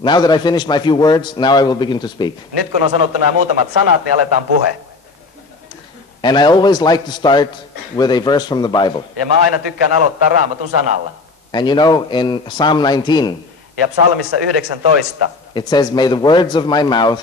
Now that I finished my few words, now I will begin to speak. Nyt kun on sanottu nämä muutamat sanat, niin aletaan puhe. And I always like to start with a verse from the Bible. Ja mä aina tykkään aloittaa Raamatun sanalla. And you know, in Psalm 19, Ja psalmissa 19, it says, "May the words of my mouth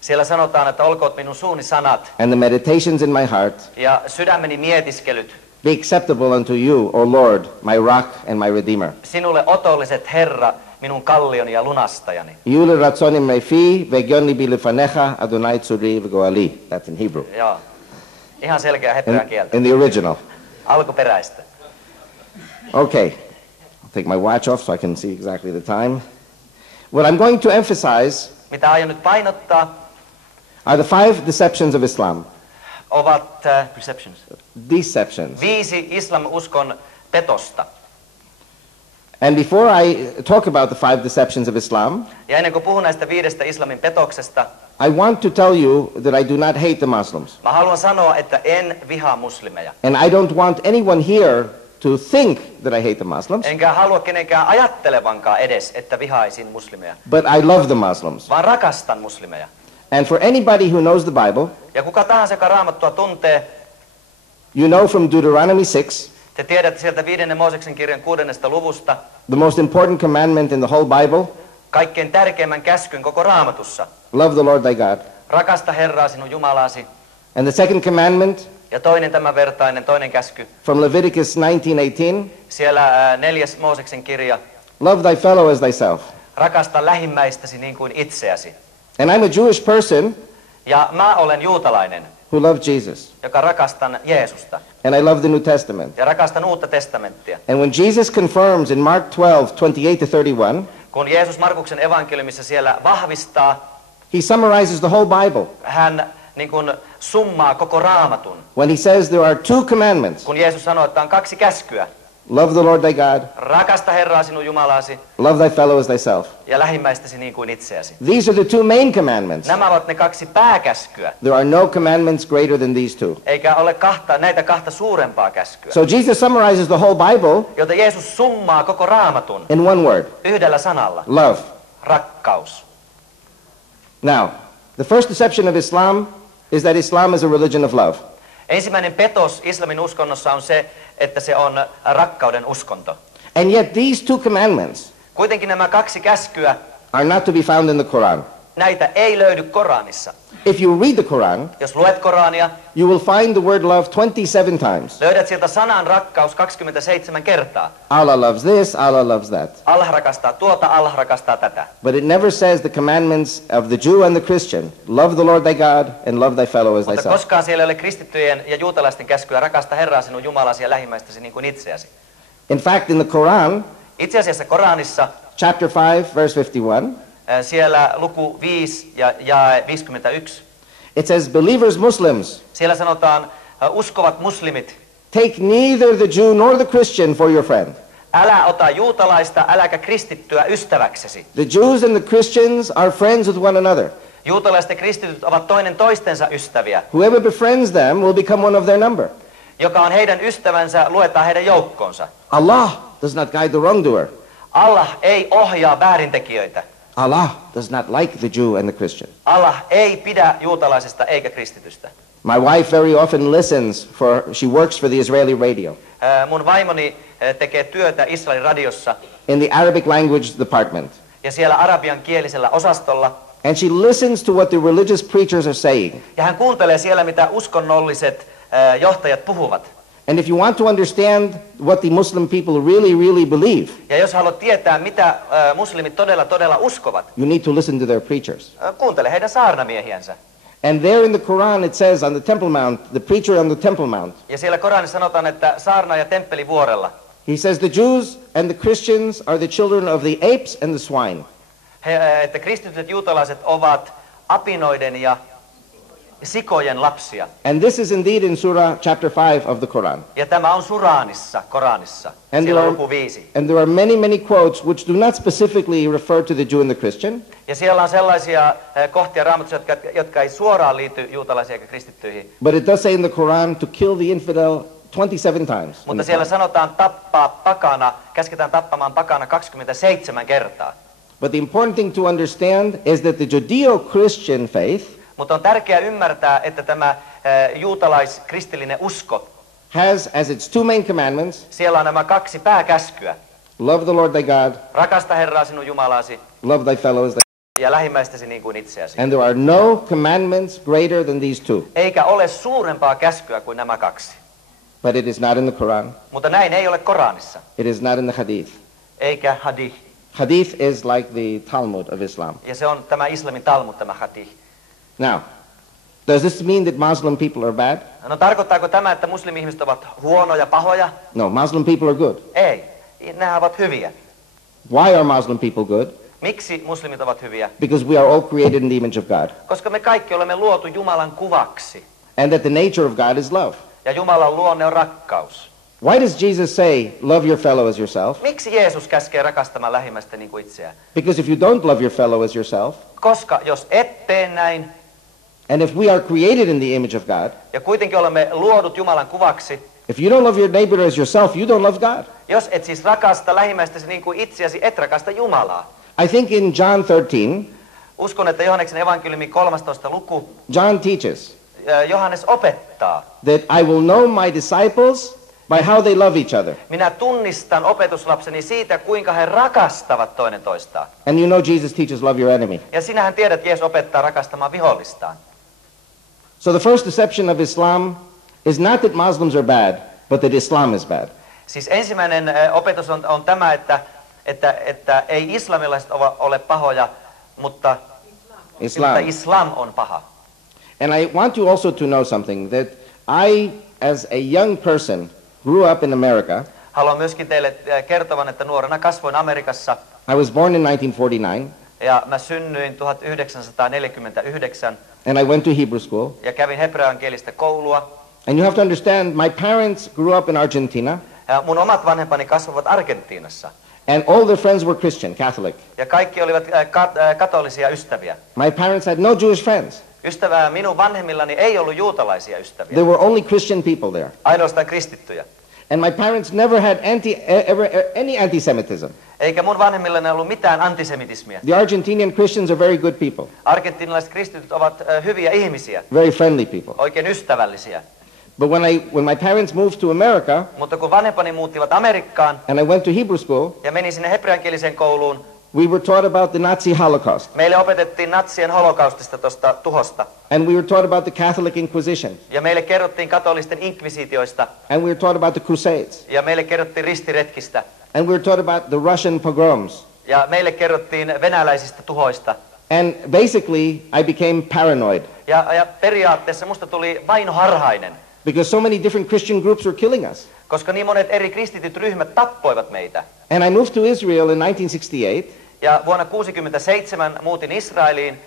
siellä sanotaan, että olkoot minun suuni sanat and the meditations in my heart ja sydämeni mietiskelyt be acceptable unto you, O Lord, my rock and my redeemer. sinulle otolliset, Herra, minun kallioni ja lunastajani." Yule ratzoni mefi vegion libi lefanecha Adonai tzuri v'goali. That's in Hebrew. Joo. Ihan selkeä hebrean kieltä. In the original. Alkuperäistä. Okay. I'll take my watch off so I can see exactly the time. What I'm going to emphasize Mitä aion nyt painottaa, are the 5 deceptions of Islam. ovat Deceptions. 5 islam-uskon petosta. And before I talk about the 5 deceptions of Islam, Ja ennen kuin puhun näistä 5 islamin petoksesta, I want to tell you that I do not hate the Muslims. mä haluan sanoa, että en vihaa muslimeja. And I don't want anyone here to think that I hate the Muslims, Enkä halua kenenkään ajattelevankaan edes, että vihaisin muslimeja, but I love the Muslims. vaan rakastan muslimeja. And for anybody who knows the Bible, Ja kuka tahansa, joka Raamattua tuntee, you know from Deuteronomy 6, te tiedätte sieltä 5. Mooseksen kirjan 6. luvusta, the most important commandment in the whole Bible, kaikkein tärkeimmän käskyn koko Raamatussa. love the Lord thy God. Rakasta Herraa sinun Jumalasi. And the second commandment Ja toinen tämän vertainen, toinen käsky, from Leviticus 19:18, siellä 4. Mooseksen kirja, love thy fellow as thyself. rakasta lähimmäistäsi niin kuin itseäsi. And I'm a Jewish person Ja mä olen juutalainen, who loves Jesus. joka rakastan Jeesusta. And I love the New Testament. Ja rakastan Uutta testamenttia. And when Jesus confirms in Mark 12:28-31, Kun Jeesus Markuksen evankeliumissa siellä vahvistaa, he summarizes the whole Bible. hän niin kuin summaa koko Raamatun. When he says there are 2 commandments, Kun Jeesus sanoo, että on 2 käskyä. love the Lord thy God, Rakasta Herraa sinun Jumalasi love thy fellow as thyself. ja lähimmäistäsi niin kuin itseäsi. These are the 2 main commandments. Nämä ovat ne 2 pääkäskyä, There are no commandments greater than these 2. eikä ole näitä 2 suurempaa käskyä. So Jesus summarizes the whole Bible Joten Jeesus summaa koko Raamatun in one word, yhdellä sanalla. love. Rakkaus. Now, the first deception of Islam is that Islam is a religion of love. Ensimmäinen petos islamin uskonnossa on se, että se on rakkauden uskonto. And yet these 2 commandments Kuitenkin nämä 2 käskyä, are not to be found in the Quran. näitä ei löydy Koranissa. If you read the Quran, Jos luet Korania, you will find the word love 27 times. löydät sieltä sanan rakkaus 27 kertaa. Allah loves this, Allah loves that. Allah rakastaa tuota, Allah rakastaa tätä. But it never says the commandments of the Jew and the Christian, love the Lord thy God and love thy fellow as Mutta thyself. koskaan siellä ei ole kristittyjen ja juutalaisten käskyä rakasta Herraa sinun Jumalasi ja lähimmäistäsi niin kuin itseäsi. In fact, in the Quran, Itse asiassa Koranissa, chapter 5, verse 51, siellä luku 5 ja jae 51, it says, believers Muslims, siellä sanotaan, uskovat muslimit, take neither the Jew nor the Christian for your friend. älä ota juutalaista, äläkä kristittyä ystäväksesi. The Jews and the Christians are friends with one another. Juutalaiset ja kristityt ovat toinen toistensa ystäviä. Whoever befriends them will become one of their number. Joka on heidän ystävänsä, luetaan heidän joukkoonsa. Allah does not guide the wrongdoer. Allah ei ohjaa väärintekijöitä. Allah does not like the Jew and the Christian. Allah ei pidä juutalaisesta eikä kristitystä. My wife very often listens she works for the Israeli radio Mun vaimoni tekee työtä Israelin radiossa in the Arabic language department. ja siellä arabian kielisellä osastolla. And she listens to what the religious preachers are saying. Ja hän kuuntelee siellä, mitä uskonnolliset johtajat puhuvat. And if you want to understand what the Muslim people really believe, Ja jos haluat tietää, mitä muslimit todella uskovat, you need to listen to their preachers. kuuntele heidän saarnamiehiänsä. And there in the Quran it says on the Temple Mount, the preacher on the Temple Mount, Ja siellä Koranissa sanotaan, että saarnaaja temppelivuorella, he says the Jews and the Christians are the children of the apes and the swine. Että kristityt juutalaiset ovat apinoiden ja sikojen lapsia. And this is indeed in Surah chapter 5 of the Quran. Ja tämä on Suraanissa, Koranissa, And siellä luku 5. and there are many quotes which do not specifically refer to the Jew and the Christian. Ja siellä on sellaisia kohtia Raamatussa, jotka ei suoraan liity juutalaisiin eikä kristittyihin. But it does say in the Quran to kill the infidel 27 times. Mutta siellä sanotaan tappaa pakana, käsketään tappamaan pakana 27 kertaa. But the important thing to understand is that the Judeo-Christian faith Mutta on tärkeää ymmärtää, että tämä juutalais-kristillinen usko, has as its two main commandments, siellä on nämä kaksi pääkäskyä. love the Lord thy God, Rakasta Herraa sinun Jumalasi love thy fellow as thy... ja lähimmäistäsi niin kuin itseäsi. And there are no commandments greater than these two. Eikä ole suurempaa käskyä kuin nämä kaksi. But it is not in the Quran. Mutta näin ei ole Koranissa. It is not in the Hadith. Eikä hadith. Hadith is like the Talmud of Islam. Ja se on tämä islamin Talmud, tämä hadith. Now, does this mean that Muslim people are bad? No tarkoittaako tämä, että muslimi-ihmiset ovat huonoja, pahoja? No, Muslim people are good. Ei. Nämä ovat hyviä. Why are Muslim people good? Miksi muslimit ovat hyviä? Because we are all created in the image of God. Koska me kaikki olemme luotu Jumalan kuvaksi. And that the nature of God is love. Ja Jumalan luonne on rakkaus. Why does Jesus say, love your fellow as yourself? Miksi Jeesus käskee rakastamaan lähimmäistä niin kuin itseään? Because if you don't love your fellow as yourself, Koska jos et tee näin, and if we are created in the image of God, ja kuitenkin olemme luodut Jumalan kuvaksi, if you don't love your neighbor as yourself, you don't love God. jos et siis rakasta lähimmäistäsi niin kuin itseäsi, et rakasta Jumalaa. I think in John 13, Uskon, että Johanneksen evankeliumin 13. luku, John teaches Johannes opettaa. that I will know my disciples by how they love each other. Minä tunnistan opetuslapseni siitä, kuinka he rakastavat toinen toistaan. And you know Jesus teaches love your enemy. Ja sinähän tiedät, että Jeesus opettaa rakastamaan vihollistaan. So the first deception of Islam is not that Muslims are bad, but that Islam is bad. Siis ensimmäinen opetus on tämä, että ei islamilaiset ole pahoja, mutta että islam on paha. And I want you also to know something, that I, as a young person, grew up in America. Haluan myöskin teille kertovan, että nuorena kasvoin Amerikassa. I was born in 1949. Ja mä synnyin 1949. And I went to Hebrew school. Ja kävin hebreankielistä koulua. And you have to understand, my parents grew up in Argentina. Ja mun omat vanhempani kasvavat Argentiinassa. And all their friends were Christian, Catholic. Ja kaikki olivat katolisia ystäviä. My parents had no Jewish friends. Ystävää minun vanhemmillani ei ollut juutalaisia ystäviä. There were only Christian people there. Ainoastaan kristittyjä. And my parents never had any anti-Semitism. Eikä mun vanhemmillani ollut mitään antisemitismiä. The Argentinian Christians are very good people. Argentiinalaiset kristityt ovat hyviä ihmisiä. Very friendly people. Oikein ystävällisiä. But when my parents moved to America, Mutta kun vanhempani muuttivat Amerikkaan and I went to Hebrew school, ja menin sinne hebreankieliseen kouluun, we were taught about the Nazi Holocaust. meille opetettiin natsien holokaustista tuosta tuhosta. And we were taught about the Catholic Inquisition. Ja meille kerrottiin katolisten inkvisitioista. And we were taught about the Crusades. Ja meille kerrottiin ristiretkistä. And we were taught about the Russian pogroms. Ja meille kerrottiin venäläisistä tuhoista. And basically, I became paranoid. Ja periaatteessa musta tuli vainoharhainen. Because so many different Christian groups were killing us. Koska niin monet eri kristityt ryhmät tappoivat meitä. And I moved to Israel in 1968. Ja vuonna 1967 muutin Israeliin.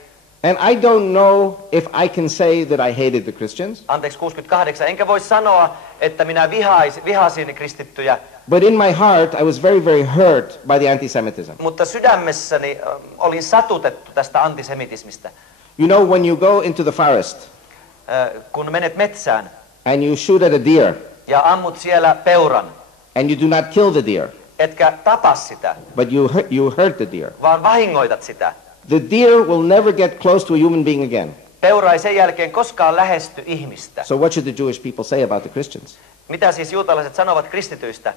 And I don't know if I can say that I hated the Christians. Anteeksi, 68. Enkä voi sanoa, että minä vihasin kristittyjä. But in my heart, I was very, very hurt by the anti-Semitism. Mutta sydämessäni olin satutettu tästä antisemitismistä. You know, when you go into the forest Kun menet metsään and you shoot at a deer, ja ammut siellä peuran, and you do not kill the deer, etkä tapa sitä, but you hurt the deer, vaan vahingoitat sitä. the deer will never get close to a human being again. Peura ei sen jälkeen koskaan lähesty ihmistä. So what should the Jewish people say about the Christians? Mitä siis juutalaiset sanovat kristityistä?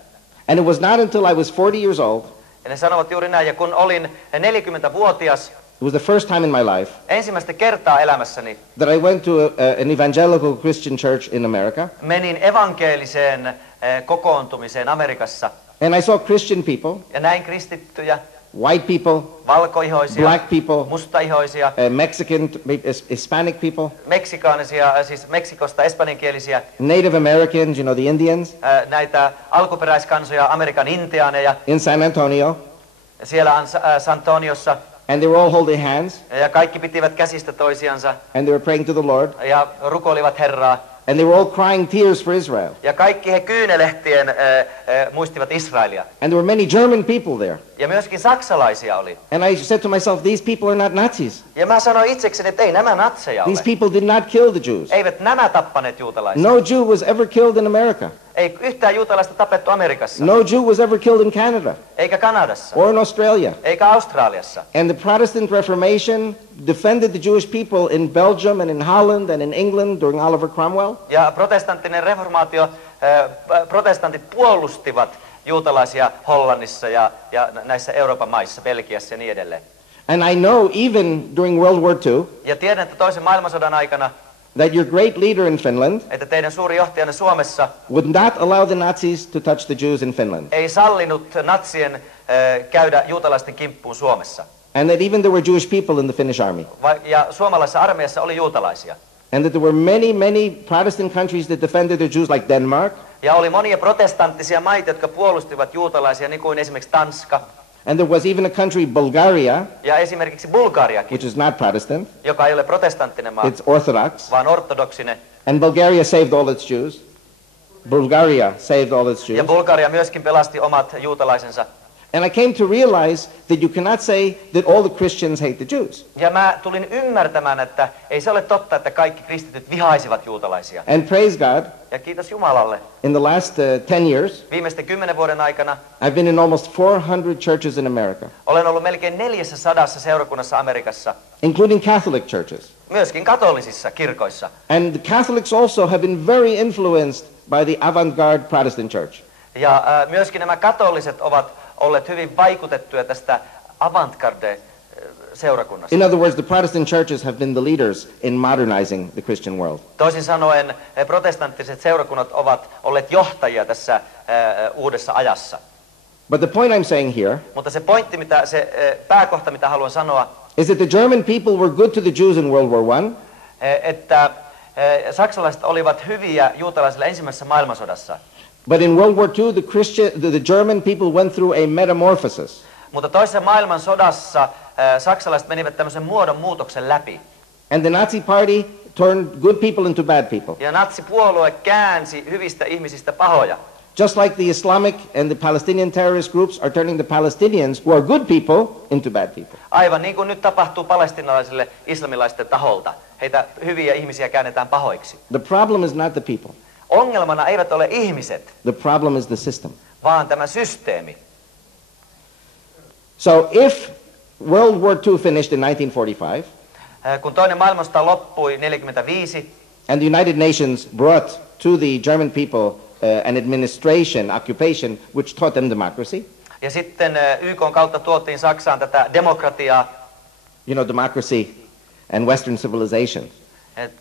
And it was not until I was 40 years old, Ja ne sanovat juuri näin, ja kun olin 40-vuotias, it was the first time in my life, ensimmäistä kertaa elämässäni that I went to an evangelical Christian church in America. menin evankeliseen kokoontumiseen Amerikassa. And I saw Christian people, Ja näin kristittyjä, white people, valkoihoisia, black people, mustaihoisia, Mexican, Hispanic people, meksikaanisia, siis Meksikosta espanjankielisiä, Native Americans, you know, the Indians, näitä alkuperäiskansoja, Amerikan intiaaneja, in San Antonio. siellä San Antoniossa, And they were all holding hands, ja kaikki pitivät käsistä toisiansa, and they were praying to the Lord, ja rukoilivat Herraa, and they were all crying tears for Israel. ja kaikki he kyynelehtien muistivat Israelia. And there were many German people there. Ja myöskin saksalaisia oli. And I said to myself, these people are not Nazis. Ja mä sanoin itsekseni, että ei nämä natseja These ole. people did not kill the Jews. Eivät nämä tappaneet juutalaisia. No Jew was ever killed in America. Ei yhtään juutalaista tapettu Amerikassa. No Jew was ever killed in Canada Eikä Kanadassa. or in Australia. Eikä Australiassa. And the Protestant Reformation defended the Jewish people in Belgium and in Holland and in England during Oliver Cromwell. Ja protestanttinen reformaatio, protestantit puolustivat juutalaisia Hollannissa ja näissä Euroopan maissa, Belgiassa ja niin edelleen. And I know even during World War II Ja tiedän, että toisen maailmansodan aikana, that your great leader in Finland että teidän suuri johtajanne Suomessa would not allow the Nazis to touch the Jews in Finland. ei sallinut natsien käydä juutalaisten kimppuun Suomessa. And that even there were Jewish people in the Finnish army. Ja suomalaisessa armeijassa oli juutalaisia. And that there were many Protestant countries that defended their Jews, like Denmark. Ja oli monia protestanttisia maita, jotka puolustivat juutalaisia, niin kuin esimerkiksi Tanska. And there was even a country, Bulgaria, Ja esimerkiksi Bulgariakin, which is not Protestant. joka ei ole protestanttinen maa, It's Orthodox. vaan ortodoksinen. And Bulgaria saved all its Jews. Bulgaria saved all its Ja Jews. Bulgaria myöskin pelasti omat juutalaisensa. And I came to realize that you cannot say that all the Christians hate the Jews. Ja mä tulin ymmärtämään, että ei se ole totta, että kaikki kristityt vihaisivat juutalaisia. And praise God, Ja kiitos Jumalalle. in the last 10 years, Viimeisten 10 vuoden aikana I've been in almost 400 churches in America, olen ollut melkein 400 seurakunnassa Amerikassa, including Catholic churches. myöskin katolisissa kirkoissa. And the Catholics also have been very influenced by the avant-garde Protestant church. Ja myöskin nämä katoliset ovat olleet hyvin vaikutettuja tästä avantgarde-seurakunnasta. In other words, the Protestant churches have been the leaders in modernizing the Christian world. Toisin sanoen protestanttiset seurakunnat ovat olleet johtajia tässä uudessa ajassa. But the point I'm saying here Mutta se pointti, pääkohta, mitä haluan sanoa, is that the German people were good to the Jews in World War I, että saksalaiset olivat hyviä juutalaisille ensimmäisessä maailmansodassa. but in World War II the German people went through a metamorphosis. Mutta toisessa maailmansodassa saksalaiset menivät tämmöisen muodonmuutoksen läpi. And the Nazi party turned good people into bad people. Ja natsipuolue käänsi hyvistä ihmisistä pahoja. Just like the Islamic and the Palestinian terrorist groups are turning the Palestinians, who are good people, into bad people. Aivan niin kuin nyt tapahtuu palestiinalaisille islamilaisten taholta. Heitä hyviä ihmisiä käännetään pahoiksi. The problem is not the people. Ongelmana eivät ole ihmiset, The problem is the system. vaan tämä systeemi. So if World War II finished in 1945, Kun toinen maailmansota loppui 1945, and the United Nations brought to the German people an administration, occupation, which taught them democracy, ja sitten YK:n kautta tuotiin Saksaan tätä demokratiaa, you know, democracy and Western civilization.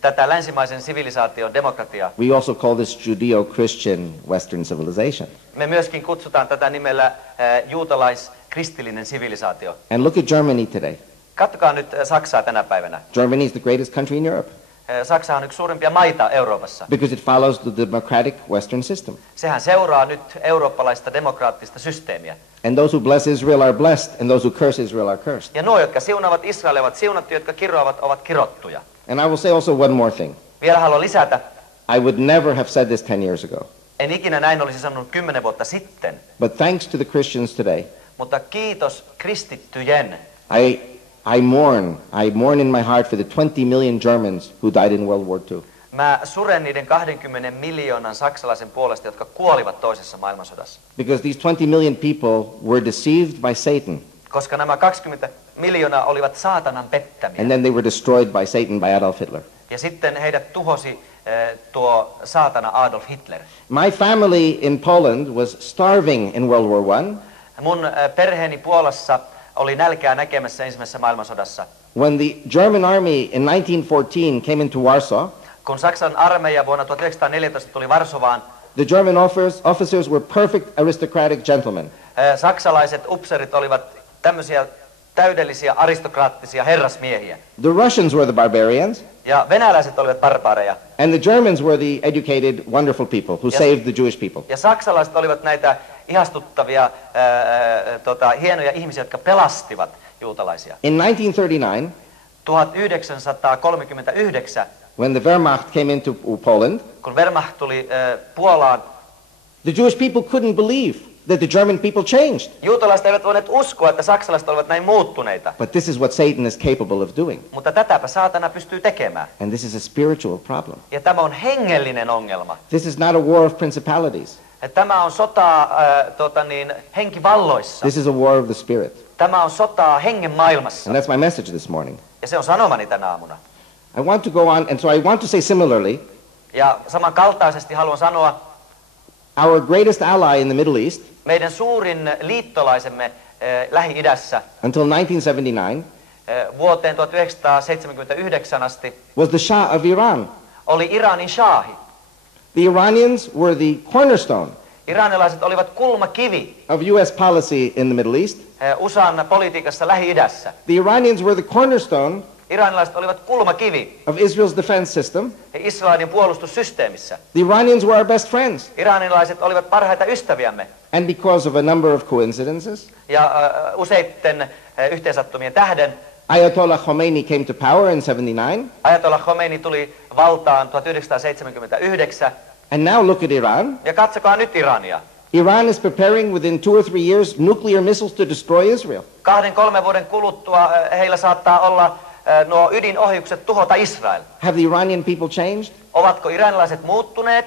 tätä länsimaisen sivilisaation demokratiaa. We also call this Judeo-Christian Western civilization. Me myöskin kutsutaan tätä nimellä juutalais-kristillinen sivilisaatio. And look at Germany today. Katsokaa nyt Saksaa tänä päivänä. Germany is the greatest country in Europe Saksa on yksi suurimpia maita Euroopassa. because it follows the democratic Western system. Sehän seuraa nyt eurooppalaista demokraattista systeemiä. And those who bless Israel are blessed, and those who curse Israel are cursed. Ja nuo, jotka siunaavat Israelia, ovat siunattuja, jotka kiroavat, ovat kirottuja. And I will say also one more thing. Vielä haluan lisätä, I would never have said this 10 years ago. en ikinä näin olisi sanonut 10 vuotta sitten, But thanks to the Christians today, mutta kiitos kristittyjen. I mourn in my heart for the 20 million Germans who died in World War II. Mä suren niiden 20 miljoonan saksalaisen puolesta, jotka kuolivat toisessa maailmansodassa. Because these 20 million people were deceived by Satan, Koska nämä 20 miljoonaa olivat saatanan pettämiä. and then they were destroyed by Satan by Adolf Hitler. Ja sitten heidät tuhosi tuo saatana Adolf Hitler. My family in Poland was starving in World War I Mun perheeni Puolassa oli nälkää näkemässä ensimmäisessä maailmansodassa. when the German army in 1914 came into Warsaw. Kun Saksan armeija vuonna 1914 tuli Varsovaan, The German officers were perfect aristocratic gentlemen. saksalaiset upseerit olivat tämmöisiä täydellisiä aristokraattisia herrasmiehiä. The Russians were the barbarians, Ja venäläiset olivat barbaareja. and the Germans were the educated, wonderful people who saved the Jewish people. Ja saksalaiset olivat näitä ihastuttavia, hienoja ihmisiä, jotka pelastivat juutalaisia. In 1939, 1939, when the Wehrmacht came into Poland, kun Wehrmacht tuli Puolaan, the Jewish people couldn't believe that the German people changed. Juutalaiset eivät voineet uskoa, että saksalaiset olivat näin muuttuneita. But this is what Satan is capable of doing. Mutta tätäpä saatana pystyy tekemään. And this is a spiritual problem. Ja tämä on hengellinen ongelma. This is not a war of principalities. Tämä on sotaa henkivalloissa. This is a war of the spirit. Tämä on sotaa hengen maailmassa. And that's my message this morning. Ja se on sanomani tänä aamuna. I want to go on, and so I want to say similarly, Ja samankaltaisesti haluan sanoa, our greatest ally in the Middle East, meidän suurin liittolaisemme Lähi-idässä until 1979, vuoteen 1979 asti was the Shah of Iran. oli Iranin shaahi. The Iranians were the cornerstone Iranilaiset olivat kulmakivi of U.S. policy in the Middle East. USAn politiikassa Lähi-idässä. The Iranians were the cornerstone Iranilaiset olivat kulmakivi of Israel's defense system. Israelin puolustussysteemissä. The Iranians were our best friends. Iranilaiset olivat parhaita ystäviämme. And because of a number of coincidences, Ja useitten yhteensattumien tähden Ayatollah Khomeini came to power in 79. Ayatollah Khomeini tuli valtaan 1979. And now look at Iran. Ja katsokaa nyt Irania. Iran is preparing within 2 or 3 years nuclear missiles to destroy Israel. 2-3 vuoden kuluttua heillä saattaa olla nuo ydinohjukset tuhota Israel. Have the Iranian people changed? Ovatko iranilaiset muuttuneet?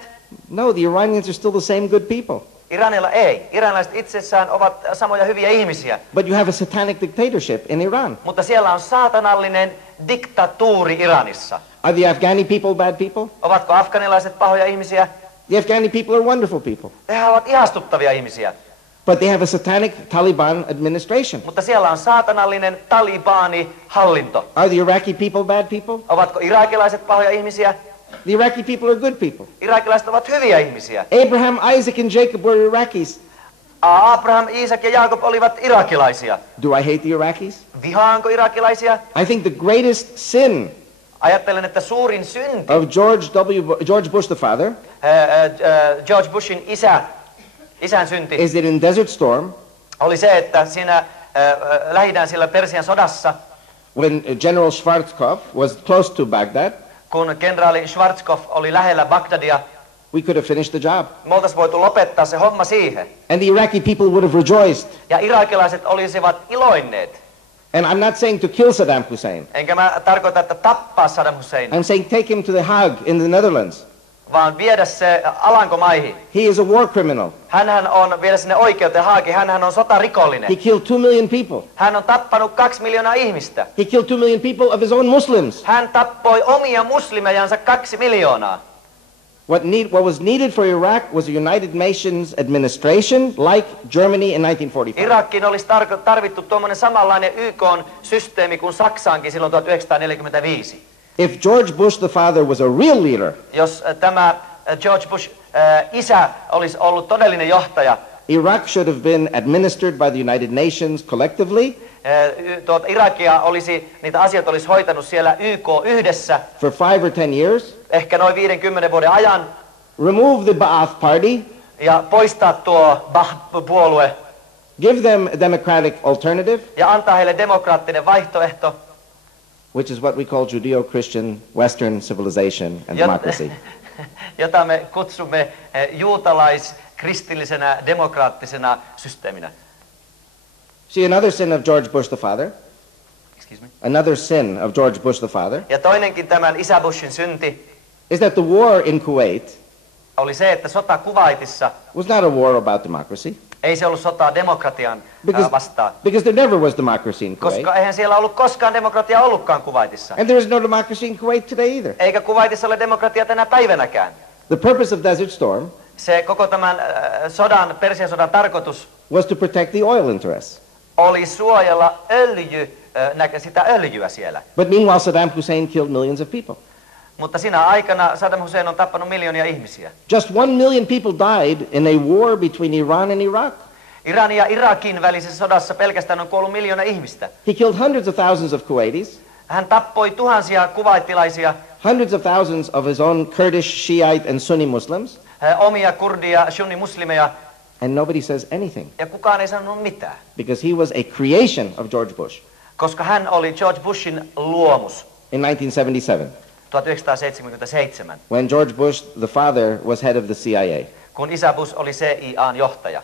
No, the Iranians are still the same good people. Iranilla ei. Iranilaiset itsessään ovat samoja hyviä ihmisiä. But you have a satanic dictatorship in Iran. Mutta siellä on saatanallinen diktatuuri Iranissa. Are the Afghani people bad people? Ovatko afganilaiset pahoja ihmisiä? The Afghani people are wonderful people. He ovat ihastuttavia ihmisiä. But they have a satanic Taliban administration. Mutta siellä on saatanallinen talibaani-hallinto. Are the Iraqi people bad people? Ovatko irakilaiset pahoja ihmisiä? The Iraqi people are good people. Irakilaiset ovat hyviä ihmisiä. Abraham, Isaac, and Jacob were Iraqis. Abraham, Iisak ja Jaakob olivat irakilaisia. Do I hate the Iraqis? Vihaanko irakilaisia? I think the greatest sin Ajattelen, että suurin synti of George Bush the father George Bushin isän synti is that in Desert Storm, oli se, että siinä Lähi-idän sillä Persian sodassa, when General Schwarzkopf was close to Baghdad, kun kenraali Schwarzkopf oli lähellä Bagdadia, we could have finished the job. me oltaisiin voitu lopettaa se homma siihen. And the Iraqi people would have rejoiced. Ja irakilaiset olisivat iloinneet. And I'm not saying to kill Saddam Hussein. Enkä mä tarkoita, että tappaa Saddam Hussein, I'm saying take him to The Hague in the Netherlands. vaan viedä se Alankomaihin. He is a war criminal. Hänhän on viedä sinne oikeuteen Haagiin. Hänhän on sotarikollinen. He killed 2 million people. Hän on tappanut 2 miljoonaa ihmistä. He killed 2 million people of his own Muslims. Hän tappoi omia muslimejansa 2 miljoonaa. What was needed for Iraq was a United Nations administration like Germany in 1945. Irakiin olisi tarvittu tuommoinen samanlainen YK-systeemi kuin Saksaankin silloin 1945. If George Bush the father was a real leader, Jos tämä George Bush isä olisi ollut todellinen johtaja, Iraq should have been administered by the United Nations collectively Irakia olisi, niitä asioita olisi hoitanut siellä YK yhdessä for 5 or 10 years, ehkä noin 50 vuoden ajan, remove the Ba'ath party, ja poistaa tuo Ba'ath-puolue give them a democratic alternative, ja antaa heille demokraattinen vaihtoehto, which is what we call Judeo-Christian Western civilization and democracy. jota me kutsumme juutalais-kristillisenä demokraattisena systeeminä. See, another sin of George Bush the father, Excuse me. another sin of George Bush the father, Ja toinenkin tämän isä Bushin synti is that the war in Kuwait oli se, että sota Kuwaitissa was not a war about democracy, ei se ollut sotaa demokratian vastaan. because there never was democracy in Kuwait. Koska eihän siellä ollut koskaan demokratia ollutkaan Kuwaitissa. And there is no democracy in Kuwait today either. Eikä Kuwaitissa ole demokratia tänä päivänäkään. The purpose of Desert Storm Se koko tämän Persian sodan tarkoitus was to protect the oil interests. oli suojella sitä öljyä siellä. But meanwhile, Saddam Hussein killed millions of people. Mutta siinä aikana Saddam Hussein on tappanut miljoonia ihmisiä. Just 1 million people died in a war between Iran and Iraq. Iranin ja Irakin välisessä sodassa pelkästään on kuollut 1 miljoona ihmistä. He killed hundreds of thousands of Kuwaitis, Hän tappoi tuhansia kuwaitilaisia, hundreds of thousands of his own Kurdish, Shiite, and Sunni Muslims, omia kurdia, sunnimuslimeja, and nobody says anything ja kukaan ei sanonut mitään. because he was a creation of George Bush Koska hän oli George Bushin luomus in 1977, 1977, when George Bush, the father, was head of the CIA. kun isä Bush oli CIA:n johtaja.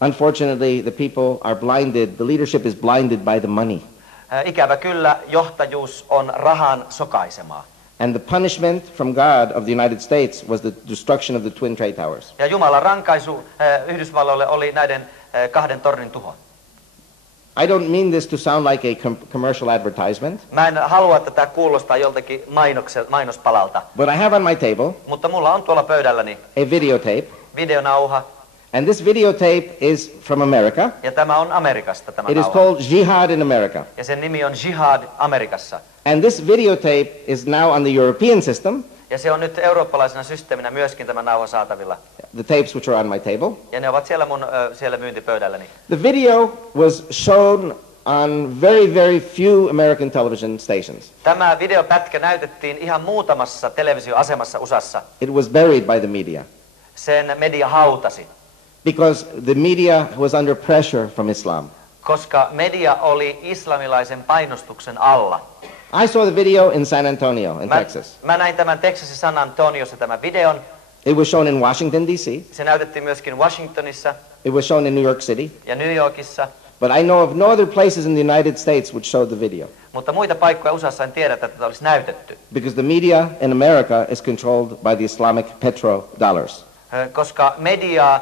Unfortunately, the people are blinded, the leadership is blinded by the money. Ikävä kyllä, johtajuus on rahan sokaisemaa. And the punishment from God of the United States was the destruction of the Twin Trade Towers. Ja Jumalan rankaisu Yhdysvalloille oli näiden kahden tornin tuho. I don't mean this to sound like a commercial advertisement. Mä en halua, että tämä kuulostaa joltakin mainospalalta. But I have on my table Mutta mulla on tuolla pöydälläni a videotape. videonauha. And this videotape is from America. Ja tämä on Amerikasta tämä It is nauha. called Jihad in America. Ja sen nimi on Jihad Amerikassa. And this videotape is now on the European system. Ja se on nyt eurooppalaisena systeeminä myöskin tämä nauha saatavilla. The tapes which are on my table. Ja ne ovat siellä mun siellä myyntipöydälläni. The video was shown on very, very few American television stations. Tämä videopätkä näytettiin ihan muutamassa televisioasemassa USAssa. It was buried by the media. Sen media hautasi. Because the media was under pressure from Islam. Koska media oli islamilaisen painostuksen alla. I saw the video in San Antonio, in Texas. Mä näin tämän Texasin San Antoniossa tämän videon. It was shown in Washington, D.C. Se näytettiin myöskin Washingtonissa It was shown in New York City. ja New Yorkissa. But I know of no other places in the United States which showed the video. Mutta muita paikkoja USAssa en tiedä, että tätä olisi näytetty. Because the media in America is controlled by the Islamic petrodollars. Koska media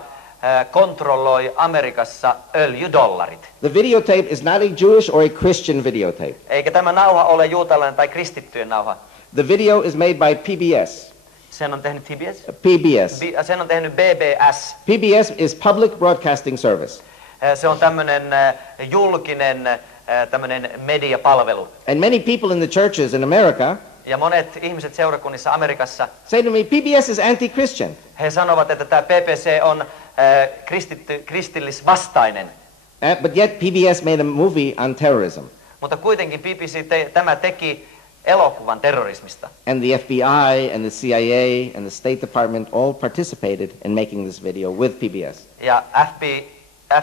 kontrolloi Amerikassa öljydollarit. The videotape is not a Jewish or a Christian videotape. Eikä tämä nauha ole juutalainen tai kristittyjen nauha. The video is made by PBS. Sen on tehnyt TBS? PBS. Sen on tehnyt BBS. PBS is Public Broadcasting Service. Se on tämmöinen julkinen tämmöinen mediapalvelu. And many people in the churches in America Ja monet ihmiset seurakunnissa Amerikassa say to me, PBS is anti-Christian. he sanovat, että tämä PPC on kristillisvastainen. But yet PBS made a movie on terrorism. Mutta kuitenkin tämä teki elokuvan terrorismista. And the FBI and the CIA and the State Department all participated in making this video with PBS. Ja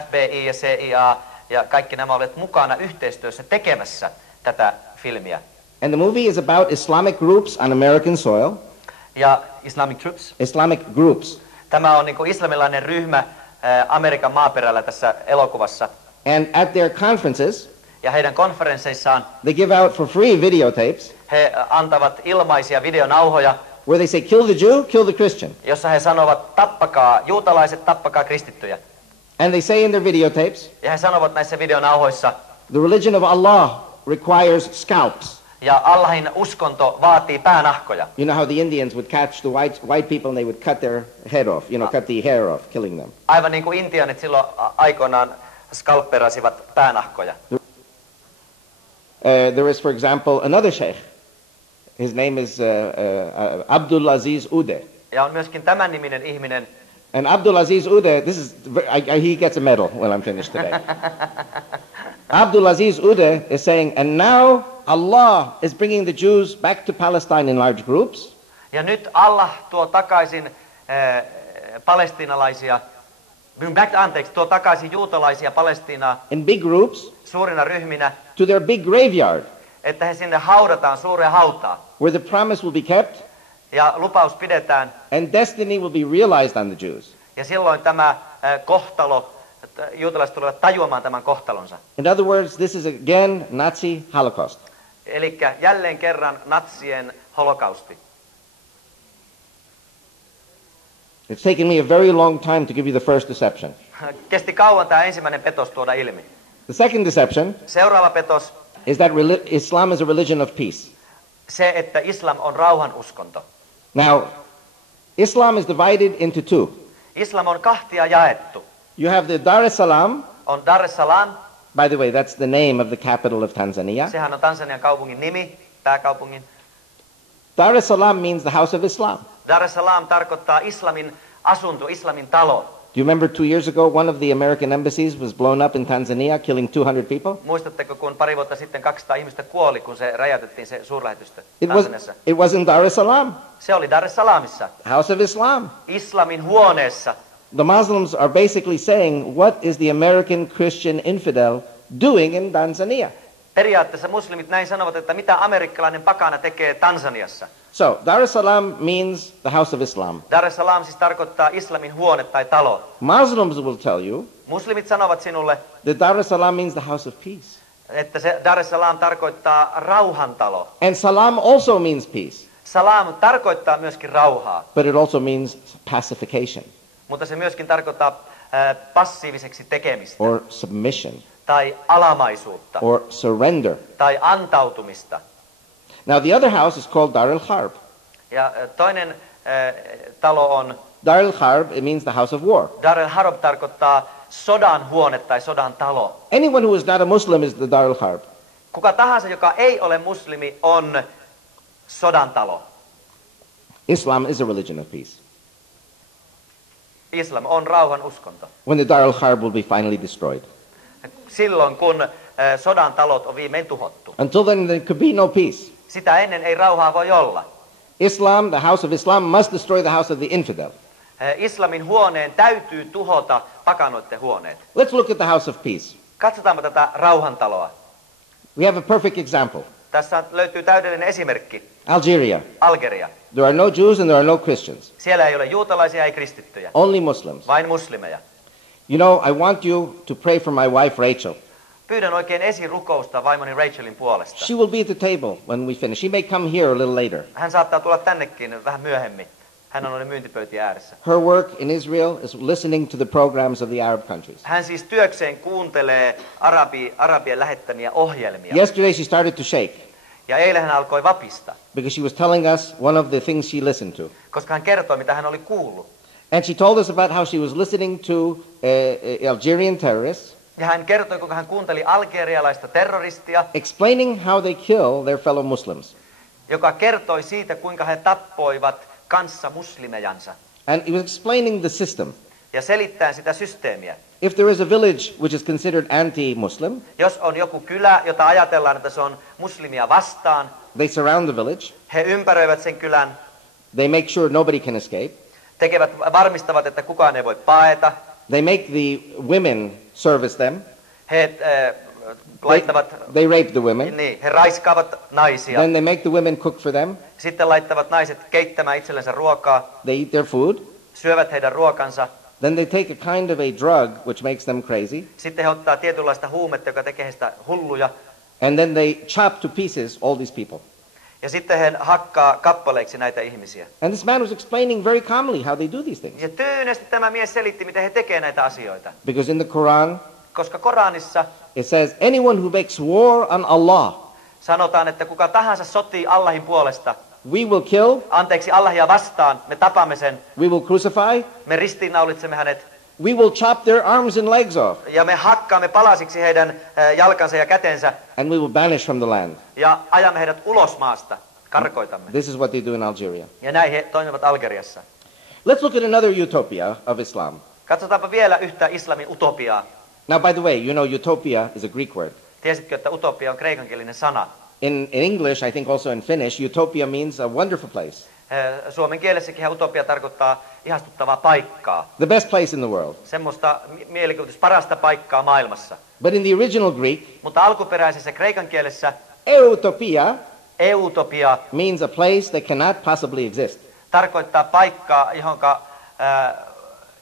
FBI ja CIA ja kaikki nämä olivat mukana yhteistyössä tekemässä tätä filmiä. And the movie is about Islamic groups on American soil. Ja Islamic Troops. Islamic groups. Tämä on niin kuin islamilainen ryhmä Amerikan maaperällä tässä elokuvassa. And at their conferences, Ja heidän konferensseissaan they give out for free videotapes he antavat ilmaisia videonauhoja, where they say, kill the Jew, kill the Christian. jossa he sanovat, tappakaa juutalaiset, tappakaa kristittyjä. And they say in their videotapes, Ja he sanovat näissä videonauhoissa, the religion of Allah requires scalps. ja Allahin uskonto vaatii päänahkoja. You know how the Indians would catch the white people and they would cut their head off, cut the hair off, killing them. Aivan niin kuin intiaanit silloin aikoinaan skalpperasivat päänahkoja. There is, for example, another sheikh. His name is Abdulaziz Ude. Ja on myöskin tämän niminen ihminen. And Abdulaziz Ude, he gets a medal when I'm finished today. Abdulaziz Ude is saying, and now Allah is bringing the Jews back to Palestine in large groups. Ja nyt Allah tuo takaisin palestiinalaisia, tuo takaisin juutalaisia Palestiinaa In big groups suurina ryhminä, to their big graveyard, että he sinne haudataan suureen hautaan. where the promise will be kept Ja lupaus pidetään. and destiny will be realized on the Jews. Ja silloin tämä kohtalo, juutalaiset tulevat tajuamaan tämän kohtalonsa. In other words, this is again Nazi Holocaust. Eli jälleen kerran natsien holokausti. It's taken me a very long time to give you the first deception. Kesti kauan tämä ensimmäinen petos tuoda ilmi. The second deception Seuraava petos, is that Islam is a religion of peace. se, että islam on rauhan uskonto. Now, Islam is divided into two. Islam on kahtia jaettu. You have the Dar es Salaam. On Dar es Salaam, By the way, that's the name of the capital of Tanzania. sehän on Tansanian kaupungin nimi, pääkaupungin. Dar es Salaam means the house of Islam. Dar es Salaam tarkoittaa islamin asunto, islamin talo. Do you remember 2 years ago, one of the American embassies was blown up in Tanzania, killing 200 people? Muistatteko, kun pari vuotta sitten 200 ihmistä kuoli, kun se räjäytettiin se suurlähetystö Tansaniassa? It was in Dar es Salaam, Se oli Dar es Salaamissa, house of Islam. islamin huoneessa. The Muslims are basically saying, what is the American Christian infidel doing in Tanzania? Periaatteessa muslimit näin sanovat, että mitä amerikkalainen pakana tekee Tansaniassa. So, Dar es Salaam means the house of Islam. Dar es Salaam siis tarkoittaa islamin huone tai talo. Muslims will tell you Muslimit sanovat sinulle, that Dar es Salaam means the house of peace. että se Dar es Salaam tarkoittaa rauhantalo. And salam also means peace, Salam tarkoittaa myöskin rauhaa, but it also means pacification mutta se myöskin tarkoittaa passiiviseksi tekemistä or submission tai alamaisuutta or surrender. tai antautumista. Now, the other house is called Dar el-Harb. Ja toinen talo on Dar el-Harb, it means the house of war. Dar el-Harb tarkoittaa sodan huone tai sodan talo. Anyone who is not a Muslim is the Dar el-Harb. Kuka tahansa, joka ei ole muslimi, on sodan talo. Islam is a religion of peace. Islam on rauhan uskonto. When the Dar el-Harb will be finally destroyed. Silloin kun sodan talot on viimein tuhottu. Until then, there could be no peace. Sitä ennen ei rauhaa voi olla. Islam, the house of Islam, must destroy the house of the infidel. Islamin huoneen täytyy tuhota pakanoiden huoneet. Let's look at the house of peace. Katsotaanpa tätä rauhantaloa. We have a perfect example. Tässä löytyy täydellinen esimerkki. Algeria. Algeria. There are no Jews and there are no Christians. Siellä ei ole juutalaisia ei kristittyjä. Only Muslims. Vain muslimeja. You know, I want you to pray for my wife Rachel. Pyydän oikein esirukousta vaimoni Rachelin puolesta. She will be at the table when we finish. She may come here a little later. Hän saattaa tulla tännekin vähän myöhemmin. Hän on noiden myyntipöytien ääressä. Her work in Israel is listening to the programs of the Arab countries. Hän siis työkseen kuuntelee Arabien lähettämiä ohjelmia. Yesterday she started to shake Ja eilen hän alkoi vapista, because she was telling us one of the things she listened to. koska hän kertoi, mitä hän oli kuullut. And she told us about how she was listening to Algerian terrorists, Ja hän kertoi, kuinka hän kuunteli algerialaista terroristia, explaining how they kill their fellow Muslims. joka kertoi siitä, kuinka he tappoivat kanssa muslimejansa. And he was explaining the system. Ja selittäen sitä systeemiä. If there is a village which is considered anti-Muslim, Jos on joku kylä, jota ajatellaan, että se on muslimia vastaan, they surround the village. he ympäröivät sen kylän, They make sure nobody can escape. varmistavat, että kukaan ei voi paeta. They make the women service them. He laittavat, They rape the women. niin, he raiskaavat naisia. Then they make the women cook for them. Sitten laittavat naiset keittämään itsellensä ruokaa, They eat their food. syövät heidän ruokansa. Then they take a kind of a drug which makes them crazy. Sitten he ottaa tietynlaista huumetta, joka tekee heistä hulluja. And then they chop to pieces all these people. Ja sitten he hakkaa kappaleiksi näitä ihmisiä. And this man was explaining very calmly how they do these things. Ja tyynesti tämä mies selitti, miten he tekevät näitä asioita. Because in the Quran, Koska Koranissa it says, anyone who makes war on Allah, sanotaan, että kuka tahansa sotii Allahin puolesta, we will kill, anteeksi Allahia vastaan, me tapamme sen, we will crucify, me ristiinnaulitsemme hänet we will chop their arms and legs off, ja me hakkaamme palasiksi heidän jalkansa ja kätensä and we will banish from the land. ja ajamme heidät ulos maasta, karkoitamme. This is what they do in Algeria. Ja näin he toimivat Algeriassa. Let's look at another utopia of Islam. Katsotaanpa vielä yhtä islamin utopiaa. Now, by the way, you know, utopia is a Greek word. Tiesitkö, että utopia on kreikankielinen sana? In English, I think also in Finnish, utopia means a wonderful place. Suomen kielessäkin utopia tarkoittaa ihastuttavaa paikkaa. The best place in the world. Semmoista mielikuvitus parasta paikkaa maailmassa. But in the original Greek, Mutta alkuperäisessä kreikan kielessä eutopia eutopia means a place that cannot possibly exist. tarkoittaa paikkaa, johonka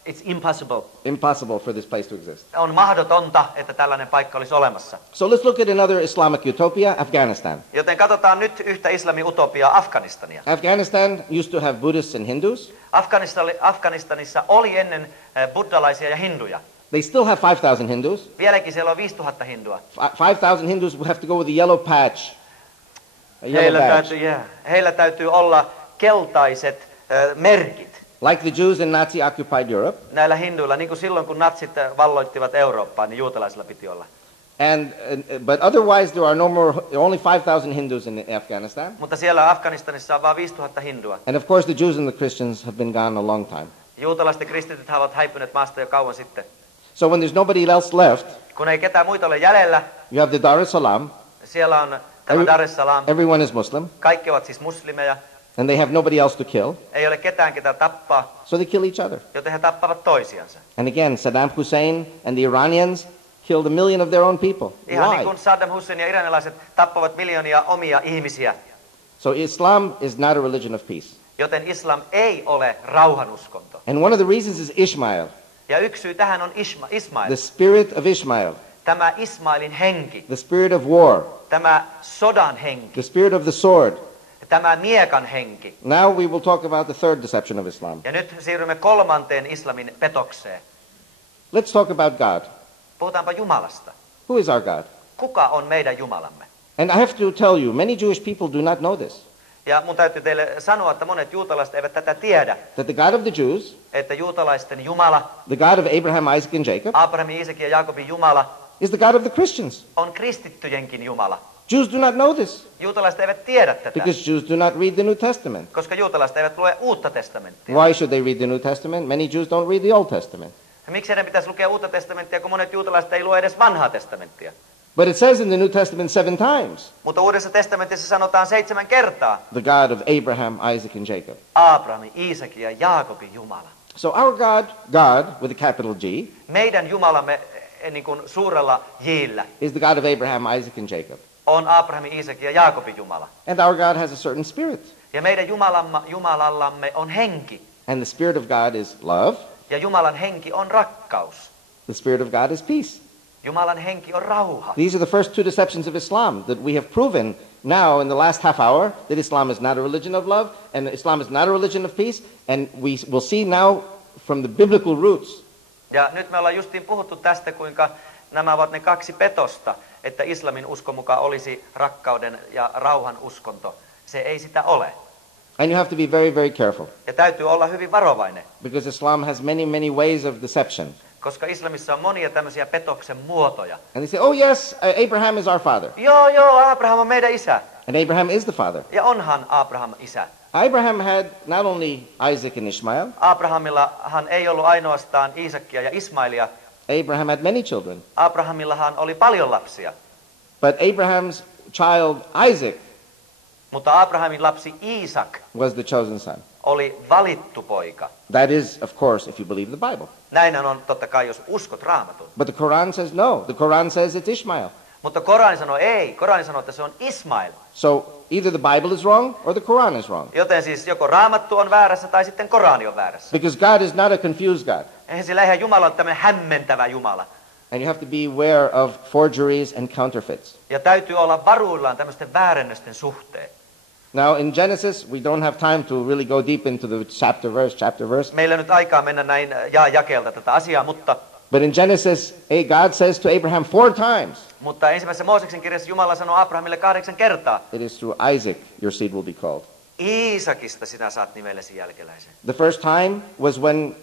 it's impossible. Impossible for this place to exist. On mahdotonta, että tällainen paikka olisi olemassa. So let's look at another Islamic utopia, Afghanistan. Joten katsotaan nyt yhtä islamin utopiaa, Afganistania. Afghanistan used to have Buddhists and Hindus. Afganistanissa oli ennen buddhalaisia ja hinduja. They still have 5,000 Hindus. Vieläkin siellä on 5,000 hindua. 5,000 Hindus will have to go with a yellow patch. A yellow badge. Heillä täytyy olla keltaiset merkit. Like the Jews in Nazi-occupied Europe. Näillä hinduilla, niin kuin silloin kun natsit valloittivat Eurooppaa, niin juutalaisilla piti olla. But otherwise there are only 5,000 Hindus in Afghanistan. Mutta siellä Afganistanissa on vain 5,000 hindua. And of course the Jews and the Christians have been gone a long time. Juutalaiset ja kristityt ovat häipyneet maasta jo kauan sitten. So when there's nobody else left, Kun ei ketään muita ole jäljellä, you have the Dar es Salaam. siellä on tämä Dar es Salaam. Everyone is Muslim. Kaikki ovat siis muslimeja. And they have nobody else to kill. Ei ole ketään, ketä tappaa, So they kill each other. joten he tappavat toisiansa. And again, Saddam Hussein and the Iranians killed 1 million of their own people. Ihan Why? niin kuin Saddam Hussein ja iranilaiset tappavat miljoonia omia ihmisiä. So Islam is not a religion of peace. Joten islam ei ole rauhanuskonto. And one of the reasons is Ishmael, Ja yksi syy tähän on Ismail. the spirit of Ishmael, Tämä Ismailin henki, the spirit of war, tämä sodan henki, the spirit of the sword. tämä miekan henki. Now we will talk about the third deception of Islam. Ja nyt siirrymme kolmanteen islamin petokseen. Let's talk about God. Puhutaanpa Jumalasta. Who is our God? Kuka on meidän Jumalamme? And I have to tell you, many Jewish people do not know this. Ja mun täytyy teille sanoa, että monet juutalaiset eivät tätä tiedä. That the God of the Jews, Että juutalaisten Jumala, the God of Abraham, Isaac, and Jacob, Abrahamin, Iisakin ja Jaakobin Jumala, is the God of the Christians. on kristittyjenkin Jumala. Jews do not know this Juutalaiset eivät tiedä tätä, because Jews do not read the New Testament. koska juutalaiset eivät lue Uutta testamenttia. Why should they read the New Testament? Many Jews don't read the Old Testament. Ja miksi heidän pitäisi lukea Uutta testamenttia, kun monet juutalaiset ei lue edes Vanhaa testamenttia? But it says in the New Testament 7 times, Mutta Uudessa testamentissa sanotaan 7 kertaa the God of Abraham, Isaac, and Jacob. Abrahamin, Iisakin ja Jaakobin Jumala. So our God with a capital G, Meidän Jumalamme niin kuin suurella J:llä is the God of Abraham, Isaac, and Jacob. on Abrahamin, Iisakin ja Jaakobin Jumala. And our God has a certain spirit. Ja meidän Jumalallamme on henki. And the spirit of God is love. Ja Jumalan henki on rakkaus. The spirit of God is peace. Jumalan henki on rauha. These are the first 2 deceptions of Islam that we have proven now in the last half hour that Islam is not a religion of love and Islam is not a religion of peace. And we will see now from the biblical roots Ja nyt me ollaan justiin puhuttu tästä, kuinka nämä ovat ne 2 petosta, että islamin uskon mukaan olisi rakkauden ja rauhan uskonto. Se ei sitä ole. and you have to be very, very careful Ja täytyy olla hyvin varovainen, because Islam has many, many ways of deception. koska islamissa on monia tämmöisiä petoksen muotoja. And they say, oh yes, Abraham is our father. Joo, Abraham on meidän isä. And Abraham is the father. Ja onhan Abraham isä. Abraham had not only Isaac and Ishmael, Abrahamillahan ei ollut ainoastaan Iisakia ja Ismailia. Abraham had many children. Abrahamillahan oli paljon lapsia. But Abraham's child Isaac Mutta Abrahamin lapsi Iisak was the chosen son. oli valittu poika. That is, of course, if you believe the Bible. Näinhän on totta kai, jos uskot Raamatun. But the Quran says no. The Quran says it's Ishmael. Mutta Korani sanoo ei. Korani sanoo, että se on Ismail. So either the Bible is wrong or the Quran is wrong. Joten siis joko Raamattu on väärässä tai sitten Korani on väärässä. Because God is not a confused God. Eihän Jumala ole tämmöinen hämmentävä Jumala. And you have to be aware of forgeries and counterfeits. Ja täytyy olla varuillaan tämmöisten väärennösten suhteen. Now in Genesis, we don't have time to really go deep into the chapter verse. Meillä nyt aikaa mennä näin jakelta tätä asiaa, But in Genesis, God says to Abraham 4 times, mutta ensimmäisessä Mooseksen kirjassa Jumala sanoo Abrahamille 8 kertaa. it is through Isaac your seed will be called. Iisakista sinä saat nimellesi jälkeläisen. The first time was when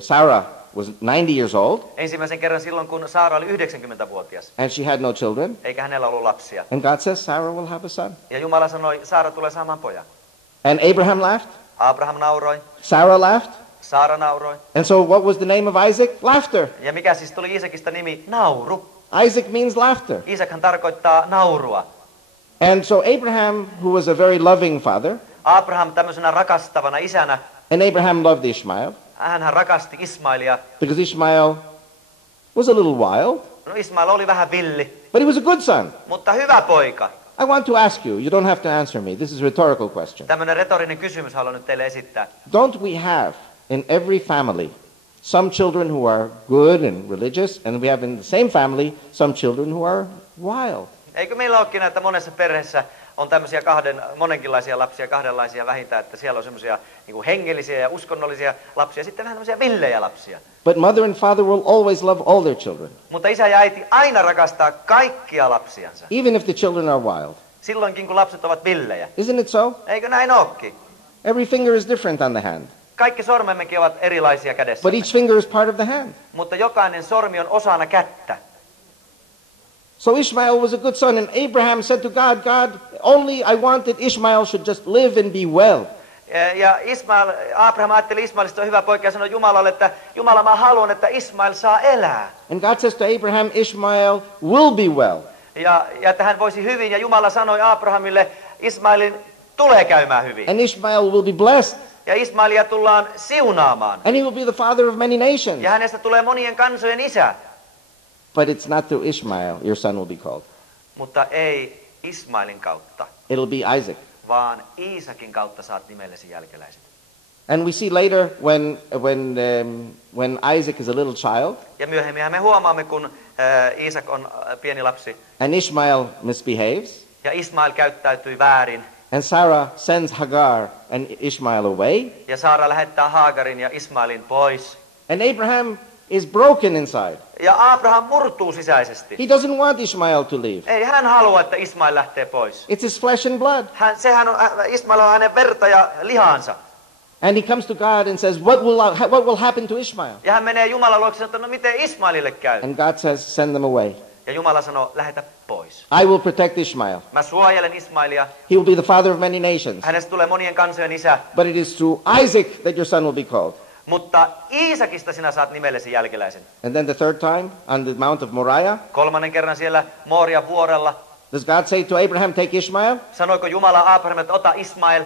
Sarah was 90 years old, Ensimmäisen kerran silloin, kun Saara oli 90-vuotias, and she had no children. eikä hänellä ollut lapsia. And God says Sarah will have a son. Ja Jumala sanoi, Saara tulee saamaan pojan. And Abraham laughed, Abraham nauroi, Sarah laughed. Saara nauroi. And so what was the name of Isaac? Laughter. Ja mikä siis tuli Iisakista nimi? Nauru. Isaac means laughter. Iisakhan tarkoittaa naurua. And so Abraham, who was a very loving father, Abraham tämmöisenä rakastavana isänä, and Abraham loved Ishmael, hänhän rakasti Ismailia. because Ishmael was a little wild, No Ismail oli vähän villi, but he was a good son. mutta hyvä poika. I want to ask you, you don't have to answer me, this is a rhetorical question. Tämmöinen retorinen kysymys haluan nyt teille esittää. Don't we have in every family some children who are good and religious, and we have in the same family some children who are wild? Eikö meillä olekin näitä monessa perheessä on tämmöisiä monenkinlaisia lapsia, kahdenlaisia vähintään, että siellä on semmoisia niin hengellisiä ja uskonnollisia lapsia, ja sitten vähän tämmöisiä villejä lapsia. But mother and father will always love all their children, Mutta isä ja äiti aina rakastaa kaikkia lapsiansa, even if the children are wild. silloinkin kun lapset ovat villejä. Isn't it so? Eikö näin ookin? Every finger is different on the hand, Kaikki sormemmekin ovat erilaisia kädessä. but each finger is part of the hand. Mutta jokainen sormi on osana kättä. So Ishmael was a good son, and Abraham said to God, God, only I want that Ishmael should just live and be well. Ja Abraham ajatteli Ismailista on hyvä poika ja sanoi Jumalalle, että Jumala, mä haluan, että Ismail saa elää. And God says to Abraham, Ishmael will be well. Ja että hän voisi hyvin, ja Jumala sanoi Abrahamille, Ismailin tulee käymään hyvin. And Ishmael will be blessed, Ja Ismailia tullaan siunaamaan. and he will be the father of many nations. Ja hänestä tulee monien kansojen isä. But it's not through Ishmael your son will be called. Mutta ei Ismailin kautta. It'll be Isaac. vaan Iisakin kautta saat nimellesi jälkeläiset. And we see later when Isaac is a little child, Ja myöhemmin me huomaamme, kun Iisak on pieni lapsi and Ishmael misbehaves, ja Ismail käyttäytyi väärin. and Sarah sends Hagar and Ishmael away, Ja Saara lähettää Haagarin ja Ismailin pois. and Abraham is broken inside. Ja Abraham murtuu sisäisesti. He doesn't want Ishmael to leave. Ei hän halua, että Ismail lähtee pois. It's his flesh and blood. Ismail on hänen verta ja lihansa. And he comes to God and says, what will happen to Ishmael? Ja hän menee Jumalan luokse ja sanoo, no miten Ismailille käy? And God says, send them away. Ja Jumala sanoo, lähetä pois. I will protect Ishmael. Mä suojelen Ismailia. He will be the father of many nations. Hänestä tulee monien kansojen isä. But it is through Isaac that your son will be called. Mutta Iisakista sinä saat nimellesi jälkeläisen. And then the third time, on the Mount of Moriah, Kolmannen kerran siellä Moorian vuorella. does God say to Abraham, take Ishmael? Sanoiko Jumala Abrahamille, että ota Ismail?